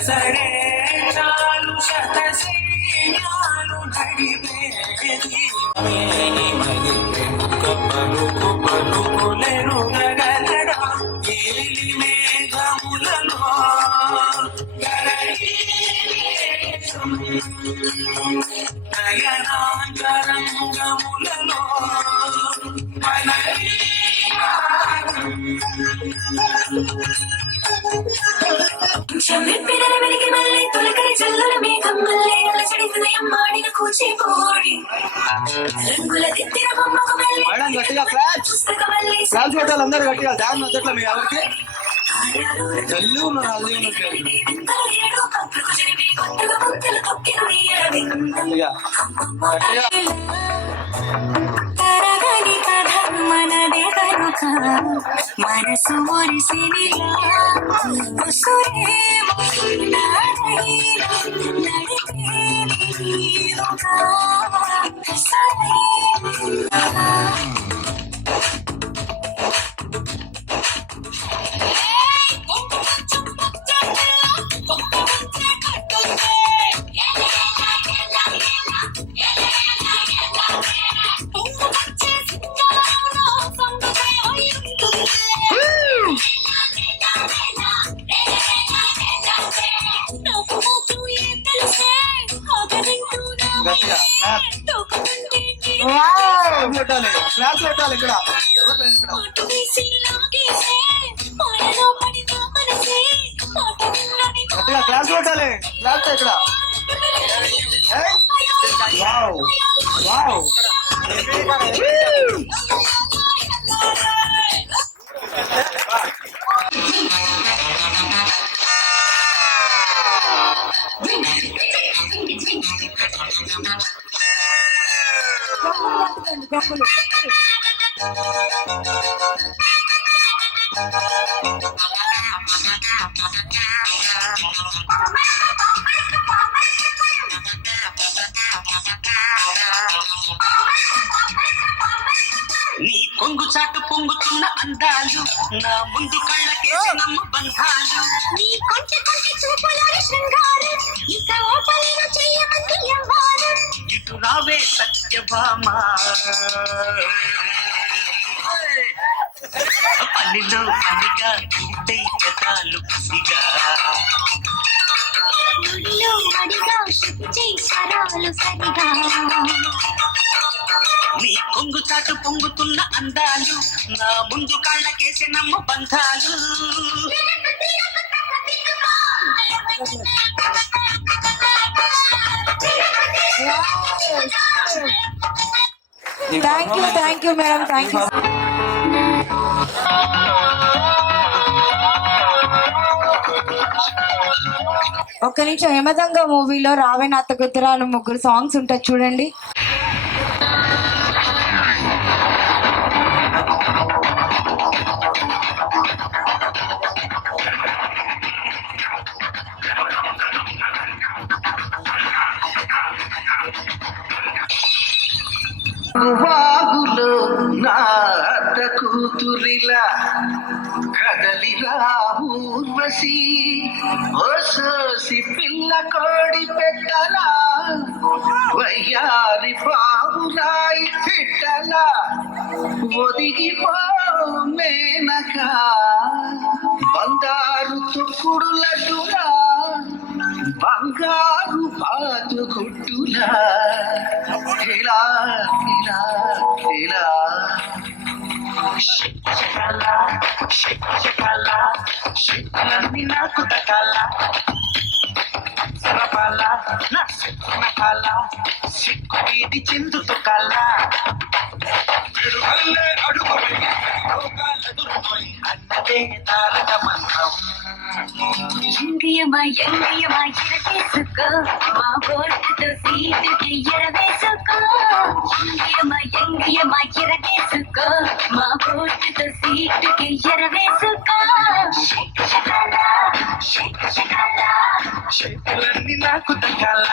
సరే చాలు శతశీలాలు నడిపేది పలుకు పలుకులెరుగగలడా ఏలి మేఘములలో నయనాంతరంగములలో చెవిప్పిన వెలికి మళ్ళీ తొలకరి జల్లుల మేఘం మళ్ళీ అలజడి హృదయం మాడిన కూచిపూడి రంగుల తిత్తిన బొమ్మకు మళ్ళీ పుస్తక మళ్ళీ అందరూ గట్టిగా డామ్ నచ్చట్లే మీ ఎవరికి జల్లు ఏడు పక్కకు జరిపి కొత్తగా పుత్తలు తొక్కిన వేయడమే తరగని కథ మనదే కనుక మనసు మురిసినిలా ఉసురేమో నాదైనా నడిపేది నీవుగా సరైన గట్టిగా క్లాస్ పెట్టాలి ఇక్కడ గట్టిగా క్లాస్ పెట్టాలి క్లాస్ ఇక్కడ వావ్ వావ్ నీ కొంగు చాటు పొంగుతున్న అందాలు నా ముందు కళ్ళకేసి నమ్ము బంధాలు నీ కొంచె కొంచె చూపులోని శృంగారం ఇక ఓపలిన చెయ్యమంది ఎవ్వారు ఇటు రావే సత్యభామ పనిలో పనిగా ఉంటే కథాలు పసిగా నుడిలో అడిగా శుద్ధి స్వరాలు సరిగా నీ కొంగు చాటు పొంగుతున్న అందాలు నా ముందు కాళ్ళకేసి నమ్ము బంధాలు thank you madam, thank you. ఒక్క నిమిషం, యమదంగ మూవీలో రావే నా అత్త గుర్తురాలు ముగ్గురు సాంగ్స్ ఉంటాయి చూడండి. వాగులో నా అత్త కూతురిలా కదలిరా ఊర్వ సోసి ఓ సోసి పిల్ల కోడి పెట్టలా వయ్యారి పావురాయి పిట్టలా ఒదిగిపో మేనక బంగారు తొక్కుడు లడ్డులా బంగారు పాతు గుట్టులా ఇలా ఇలా ఇలా శక్తులన్నీ నాకు దక్కాల సరపాల నా శక్తునకాల సిక్కు వీడి చిందుతు కల అల్లే అడుగు వెయ్యి, లోకాలెదురునోయి. అన్నదే తారక మంత్రం ఎంగియమా ఎరగేసుకో మా బోర్డుతో సీటుకి ఎరవేసుకో ఎంగియమా ఎరగేసుకో మా బోర్డుతో సీటుకి ఎరవేసుకో శక్తులన్నీ నాకు దక్కాల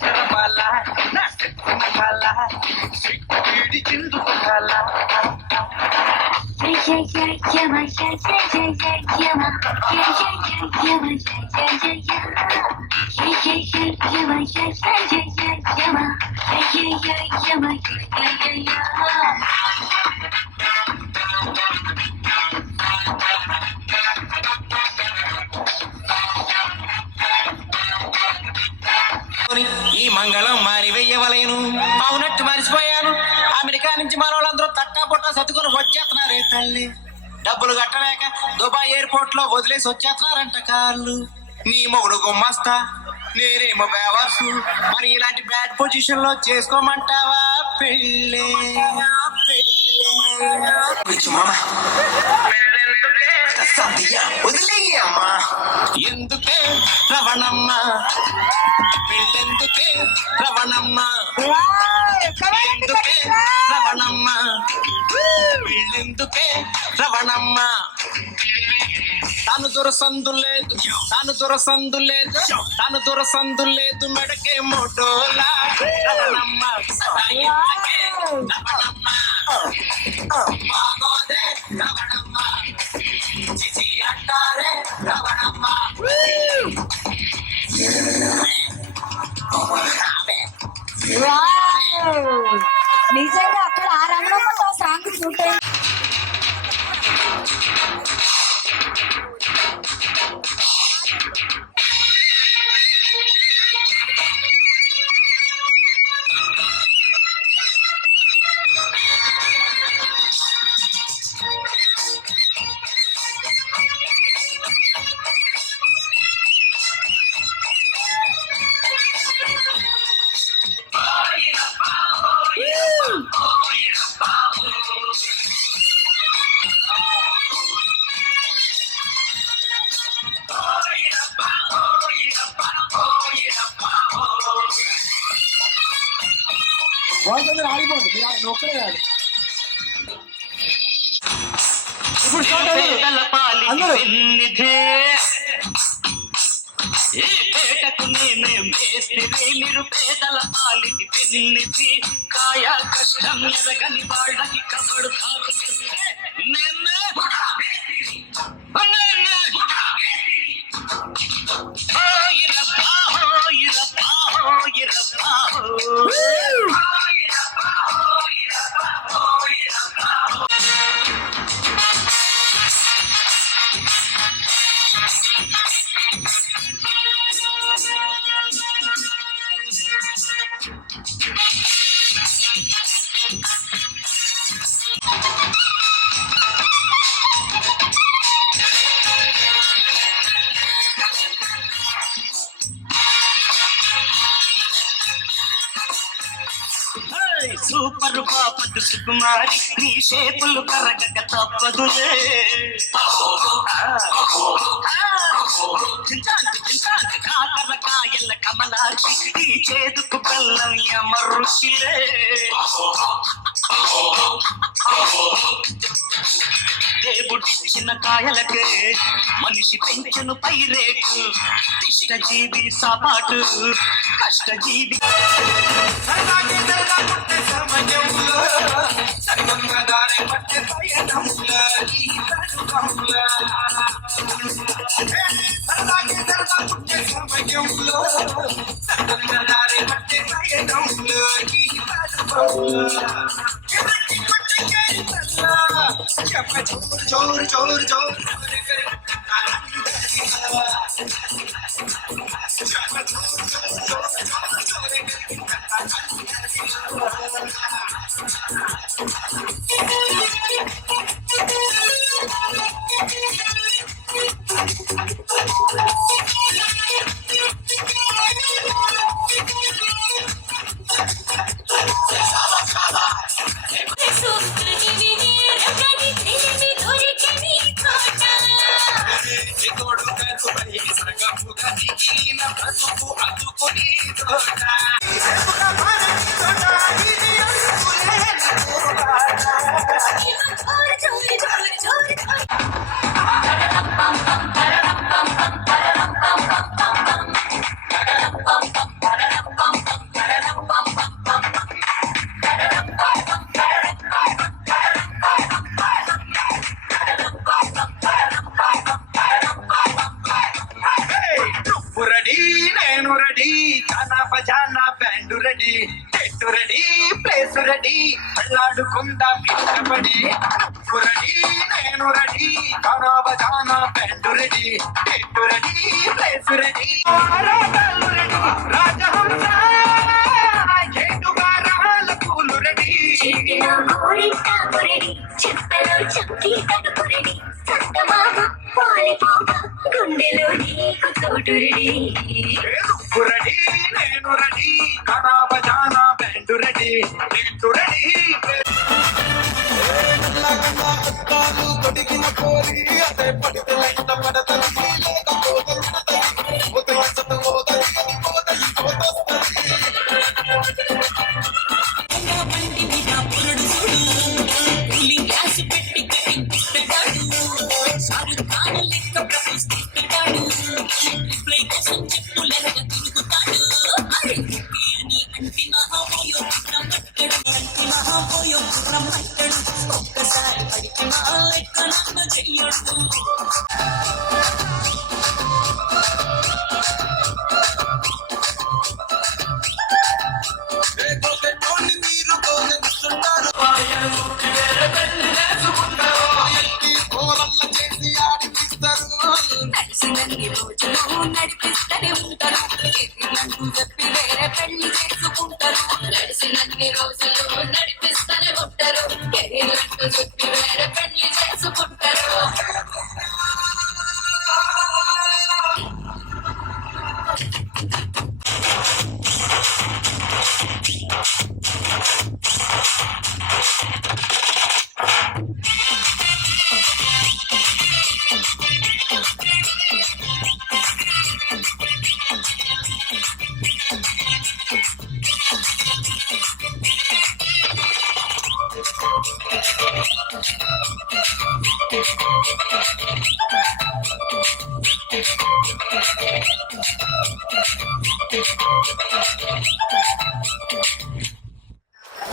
సరపాల నా శక్తునకాల సిక్కు వీడి చిందుతు కల ఈ మంగళం మారి వెయ్యవలేను. అవునట్టు మరిచిపోయాను. అమెరికా నుంచి మన వాళ్ళందరూ తట్టా పొట్టా సర్దుకొని వచ్చేస్తున్నారే తల్లి. డబ్బులు కట్టలేక దుబాయ్ ఎయిర్పోర్ట్ లో వదిలేసి వచ్చేస్తున్నారంట కార్లు. నీ మొగుడు గుమ్మస్తా, నేనేమో బేవర్సు. మరి ఇలాంటి బ్యాడ్ పొజిషన్ లో చేసుకోమంటావా పెళ్ళి? వదిలేయమ్మా. ఎందుకే రవణమ్మ పెళ్ళెందుకే రవణమ్మ ఎందుకే రవణమ్మ పెళ్ళెందుకే రవణమ్మ తను దొరసందు లేదు, తను దొరసందు లేదు, తను దొరసందు లేదు, మెడకే మోటోలా రవణమ్మ ఎందుకే రవణమ్మ బాగోదే రవణమ్మ చిచి అంటారే రవణమ్మ. నిజంగా అక్కడ ఆ రంగంలో సాంగ్ చూటే పేదల పాలిటి పెన్నిధే ఈ పేటకు నేనే మేస్త్రి నిరుపేదల పాలిటి పెన్నిధి కాయ కష్టం ఎరగని వాళ్ళకి కబడుతారు నేనే హోయిరబ్బా హోయిరబ్బా హోయిరబ్బా సూపర్ పాపదు సుకుమారి నీ షేపులు కరగక తప్పదులే కాకరకాయల కమలాచి ఈ చేదుకు బెల్లం ఎమరుచిలే దేవుడిచ్చిన కాయలకే మనిషి పెంచను పై రేటు ఇష్టజీవి సపాటు కష్టజీవి సరదాకి సరదా పుట్టే సమయంలో సరిగమ్మ దారి పట్టే పయనంలో ఈ తరుణంలో సరదాకి సరదా పుట్టే సమయంలో సరదా దారి పట్టే పయనంలో ఈ అనుభవంలో ఎవరికి పట్టకేరి తల్లా చెప్ప చోరు చోరు చోరు చోరు బ్రతుకు అతుకుని తోట రెడీ నేను రెడీ కానా బజానా బ్యాండు రెడీ చెట్టు రెడీ ప్లేస్ రెడీ వెళ్ళాడుకుందాం ఇష్టపడి రెడీ నేను రెడీ కానా బజానా బ్యాండు రెడీ చెట్టు రెడీ ప్లేస్ రెడీ రాజహంస ఏడుగా రాళ్ళ పూలు రెడీ గుండెలో నీకు చోటు రెడీ రెడీ నేను రెడీ కానా బజానా బ్యాండు రెడీ చెట్టు రెడీ తొడిగిన కోరి అదే పడితే లైట్ పడతని ఒక్కసారి పడితే చెయ్యడు నడిచినన్ని రోజులు నడిపిస్తూనే ఉంటారు ఎదిగినట్టు చెప్పి వేరే పెళ్లి చేసుకుంటారు నడిచినన్ని రోజులు నడిపిస్తూనే ఉంటారు ఎదిగినట్టు చెప్పి వేరే పెళ్లి చేసుకుంటారు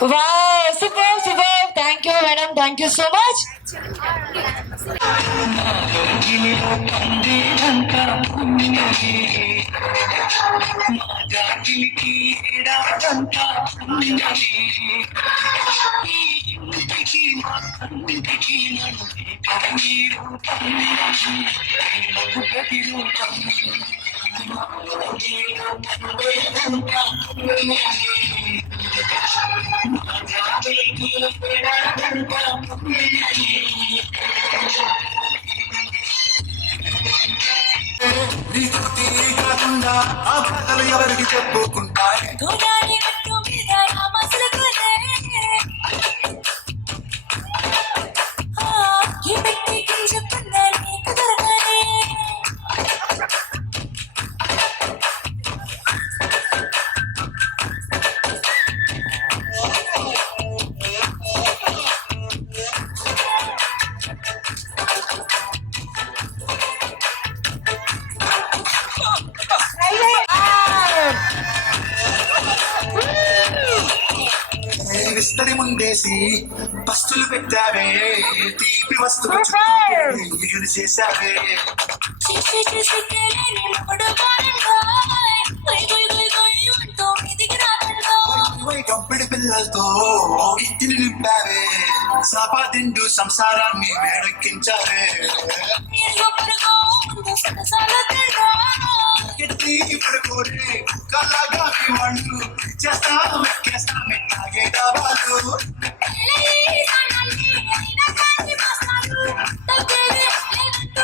Wow, super, super. Thank you, madam. Thank you so much. కాకుండా ఆ కథలు ఎవరికి చెప్పుకుంటారు గోదావరి గట్టు మీద రామసుల కదే ఈ వ్యక్తికి చెప్పున్నా నీకు దొరకనే విస్తరి ముందేసి పస్తులు పెట్టావే తీపి వస్తువు చేసావే చిక్కి చిక్కేలేని మొగుడు కాలంలోయ్. గొయ్ గొయ్ గొయ్ గొయ్ అంటూ మీదికి రాకండో. కంపెడి పిల్లలతో ఇంటిని నింపావే సంపాదిండు సంసారాన్ని వేడెక్కించావే పీరుగో పీరుగో ముందు సరసాల తిరుగో. ఎత్తి పడుకోరే కళ్ళగా మీ వాళ్ళు చేస్తా వెక్కేస్తా మెట్టాగే డబాలు పెళ్ళయి సన్నాయి అయినా కాసి మస్తాలు. తగ్గేదే లేదంటూ.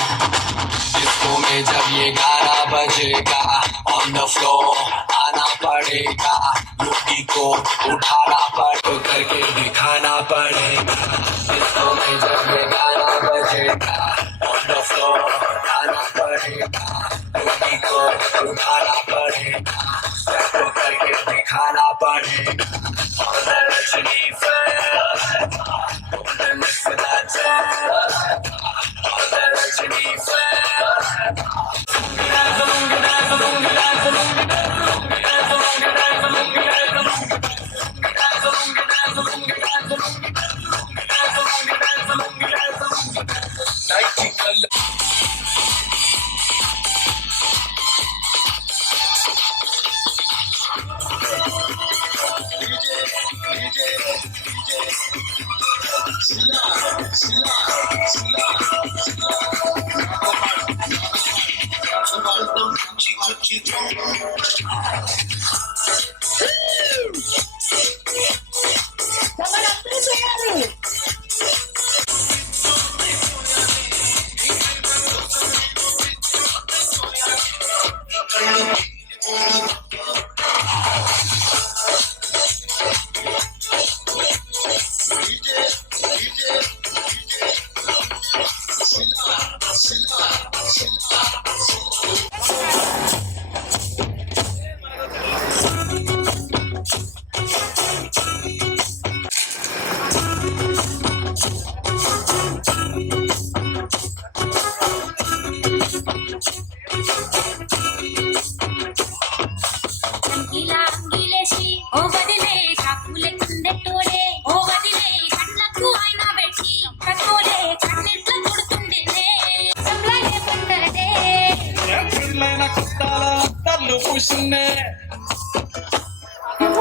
डिस्को में जब ये गाना बजेगा ऑन द फ्लोर आना पड़ेगा लुटी को उठाना पड़ेगा करके दिखाना पड़ेगा डिस्को में जब ये गाना बजेगा ऑन द फ्लोर आना पड़ेगा लुटी को उठाना पड़ेगा सबको करके दिखाना पड़ेगा और रजनी फैन मिस दैट और रजनी फैन చూసిన్నే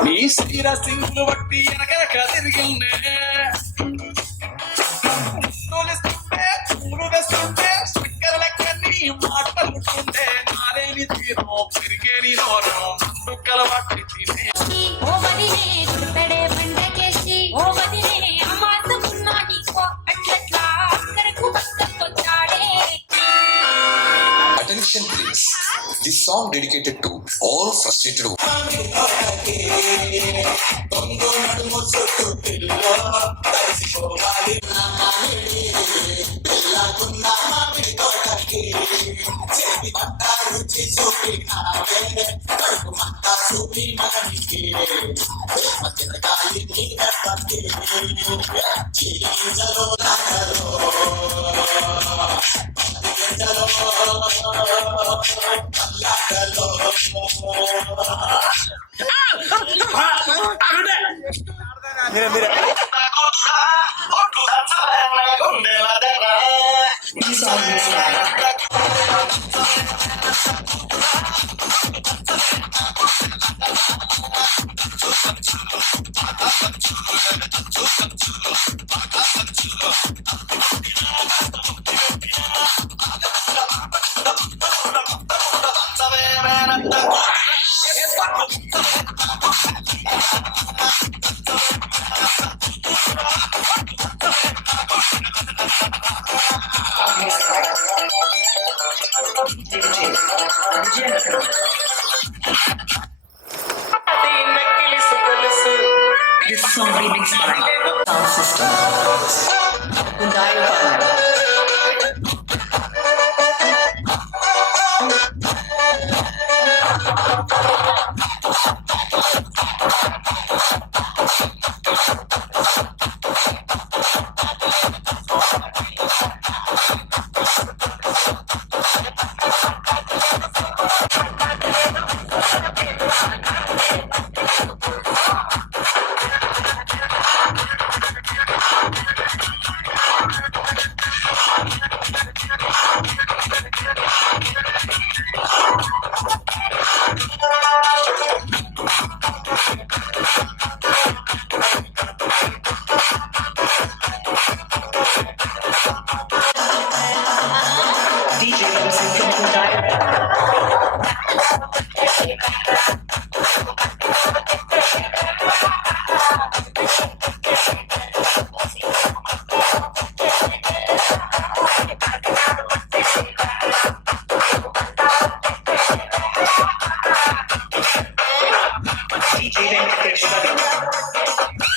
నీ స్థిర సింగులు బట్టి వెనకనక తిరిగిన్నే పూలు తెస్తుంటే స్టిక్కర్ లెక్క నీ మాటలు ఉంటుండే నారేని తీరు పెరిగేని నోరు దుక్కల పట్టి తినే ఓ వదినే చుట్టడే బండకేసి ఓ వదినే అమాసమున్నా నీకో అట్లట్లా అక్కడకు పక్కకొచ్చాడే. Attention please. This song dedicated to all frustrated This song remixed by Sound System. Hyundai Power. DJ Ramsey from Hyundai Power. DJ Venkatesh Ravi.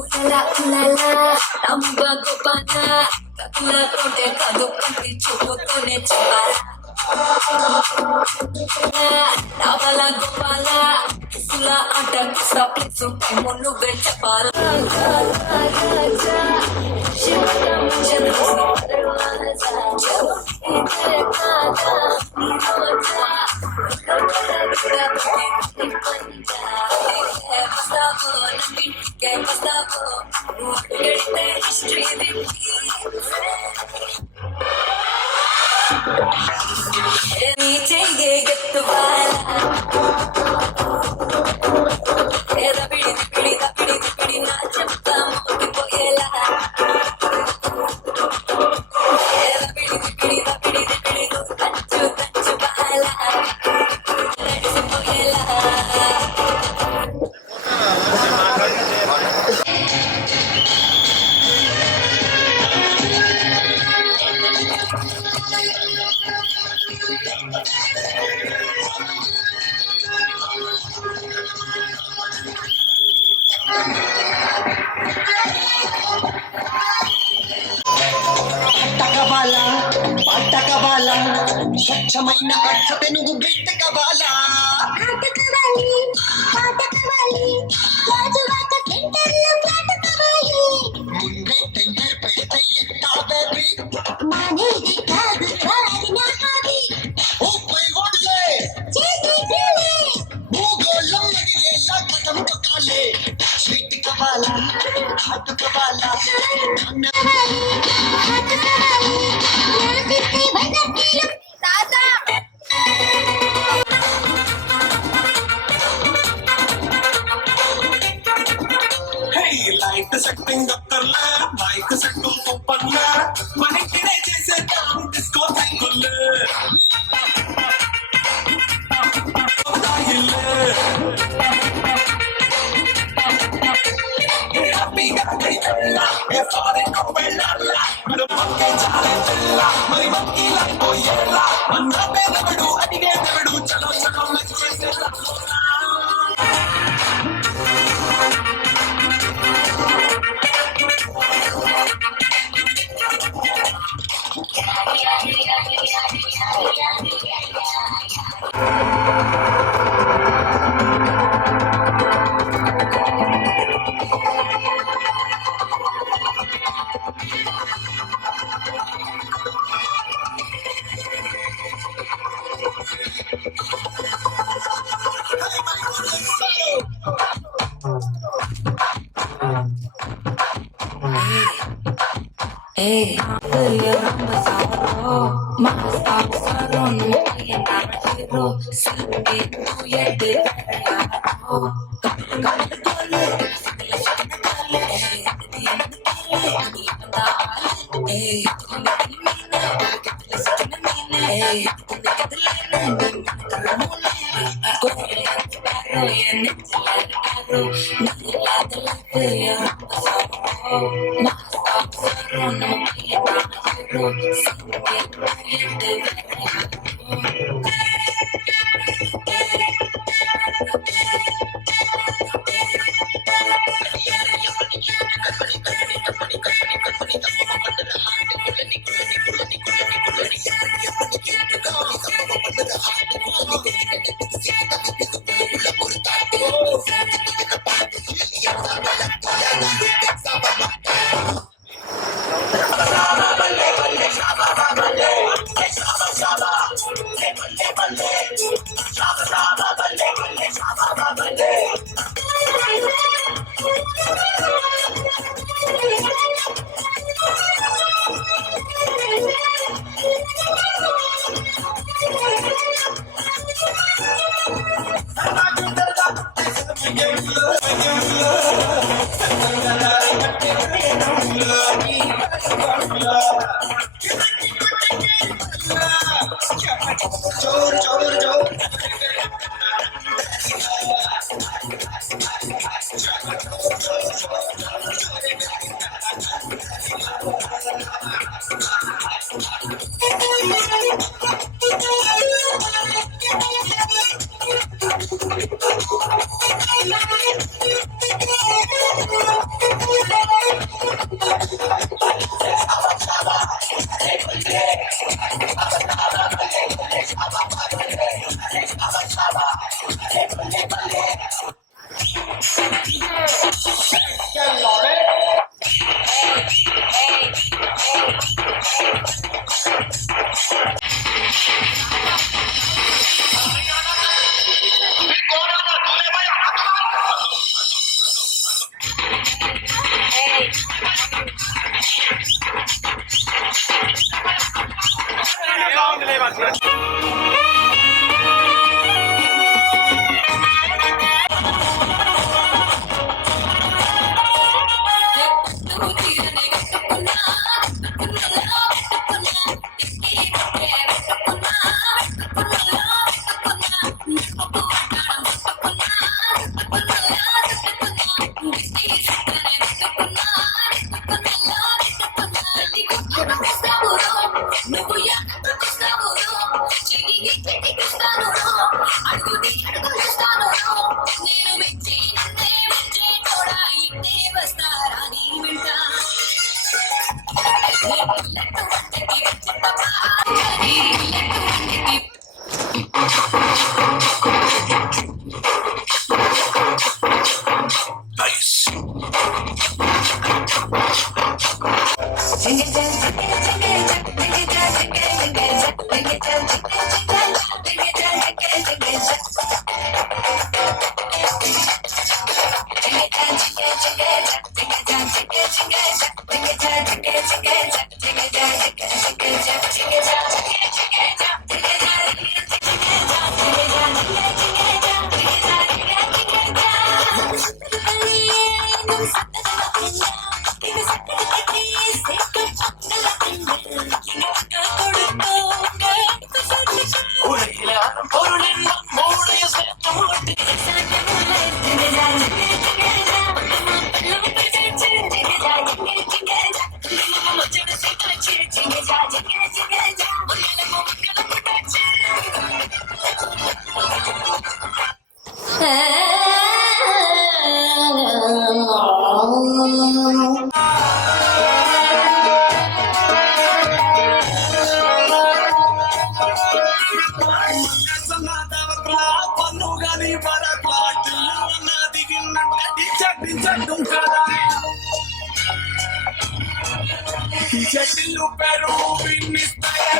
ఉలలా ఉలలా రంబ Gopala కళ్ళతోటే కాదు కంటి చూపుతోనే చెప్పాలా రావాల గోపాల సుల ఆట కుస్తా ప్లీజ్ మున్ను చెప్పాలా నీచైగే గెత్తువాల పిడి పిడి పిడి పిడి నా చెప్తా మోగిపోయేలా పిడి పిడి పిడి పిడి కంచు కంచు బాల నడిసిపోయేలా పట్టకబాల పట్టకబాల స్వచ్ఛమైన అర్థ పెనుగు బిట్టకబాల ముందే టెండర్ పెడితే ఎట్టా బేబీ ఊపై వదిలే భూగోళం నడిలేలా కథం తొక్కాలే స్వీట్ కబాల హాట్ కబాల Happy లైట్ సెట్టింగ్ అక్కర్లే మైక్ సెట్టింగ్ కుప్పర్లే మన ఇంటినే చేసేద్దాం డిస్కో సైకిల్లే మరి మక్కి పోయేలా అన్న పేదవడు అడిగే దేవుడు చలో చలో చేసేలా இது சட்டை கட்டி சேர்க்க பக்கல கொடுத்தோங்க உலகில பொருள் என்ன மூடைய சேர்த்து முட்டி పన్నుగాని పరపాటు దిగినంటే చెట్టు కదా చెట్లు పెరు విన్నిస్తాయి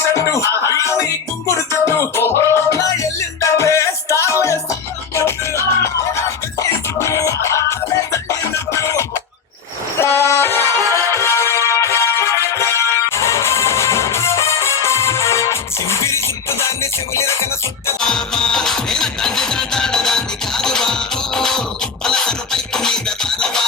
షర్టు కుంకుడు చుట్టూ నా ఎల్లిందంటే స్టార్ సింపిరి చుట్టూ దాన్ని శివులి రకన చుట్ట దాన్ని కాదు బాబు పలకరు పైకి మీద బాబా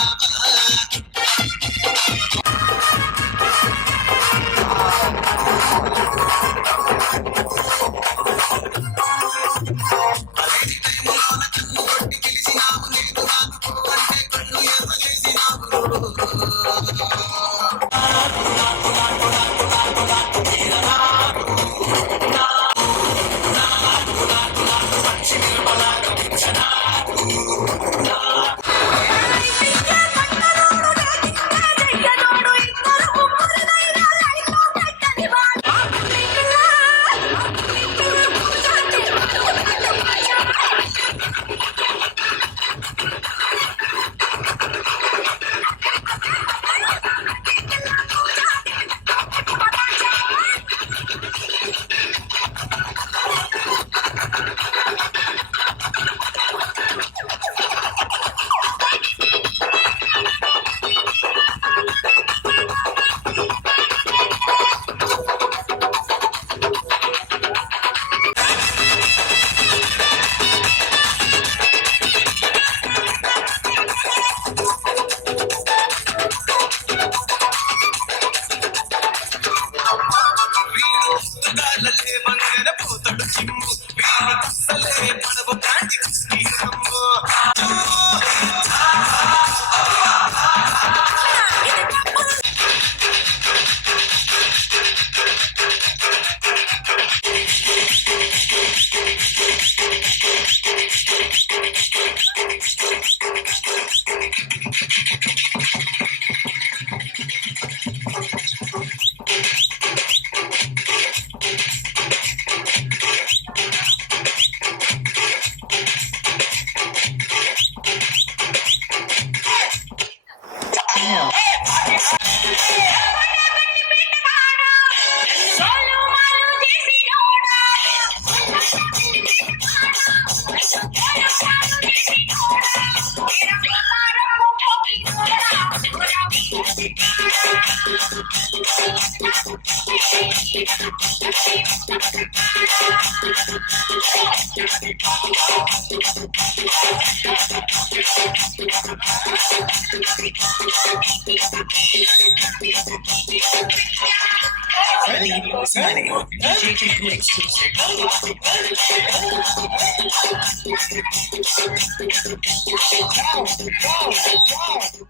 పోతాడు చిమ్ము వీరి కసలే పడవ కాటి Go, go, go.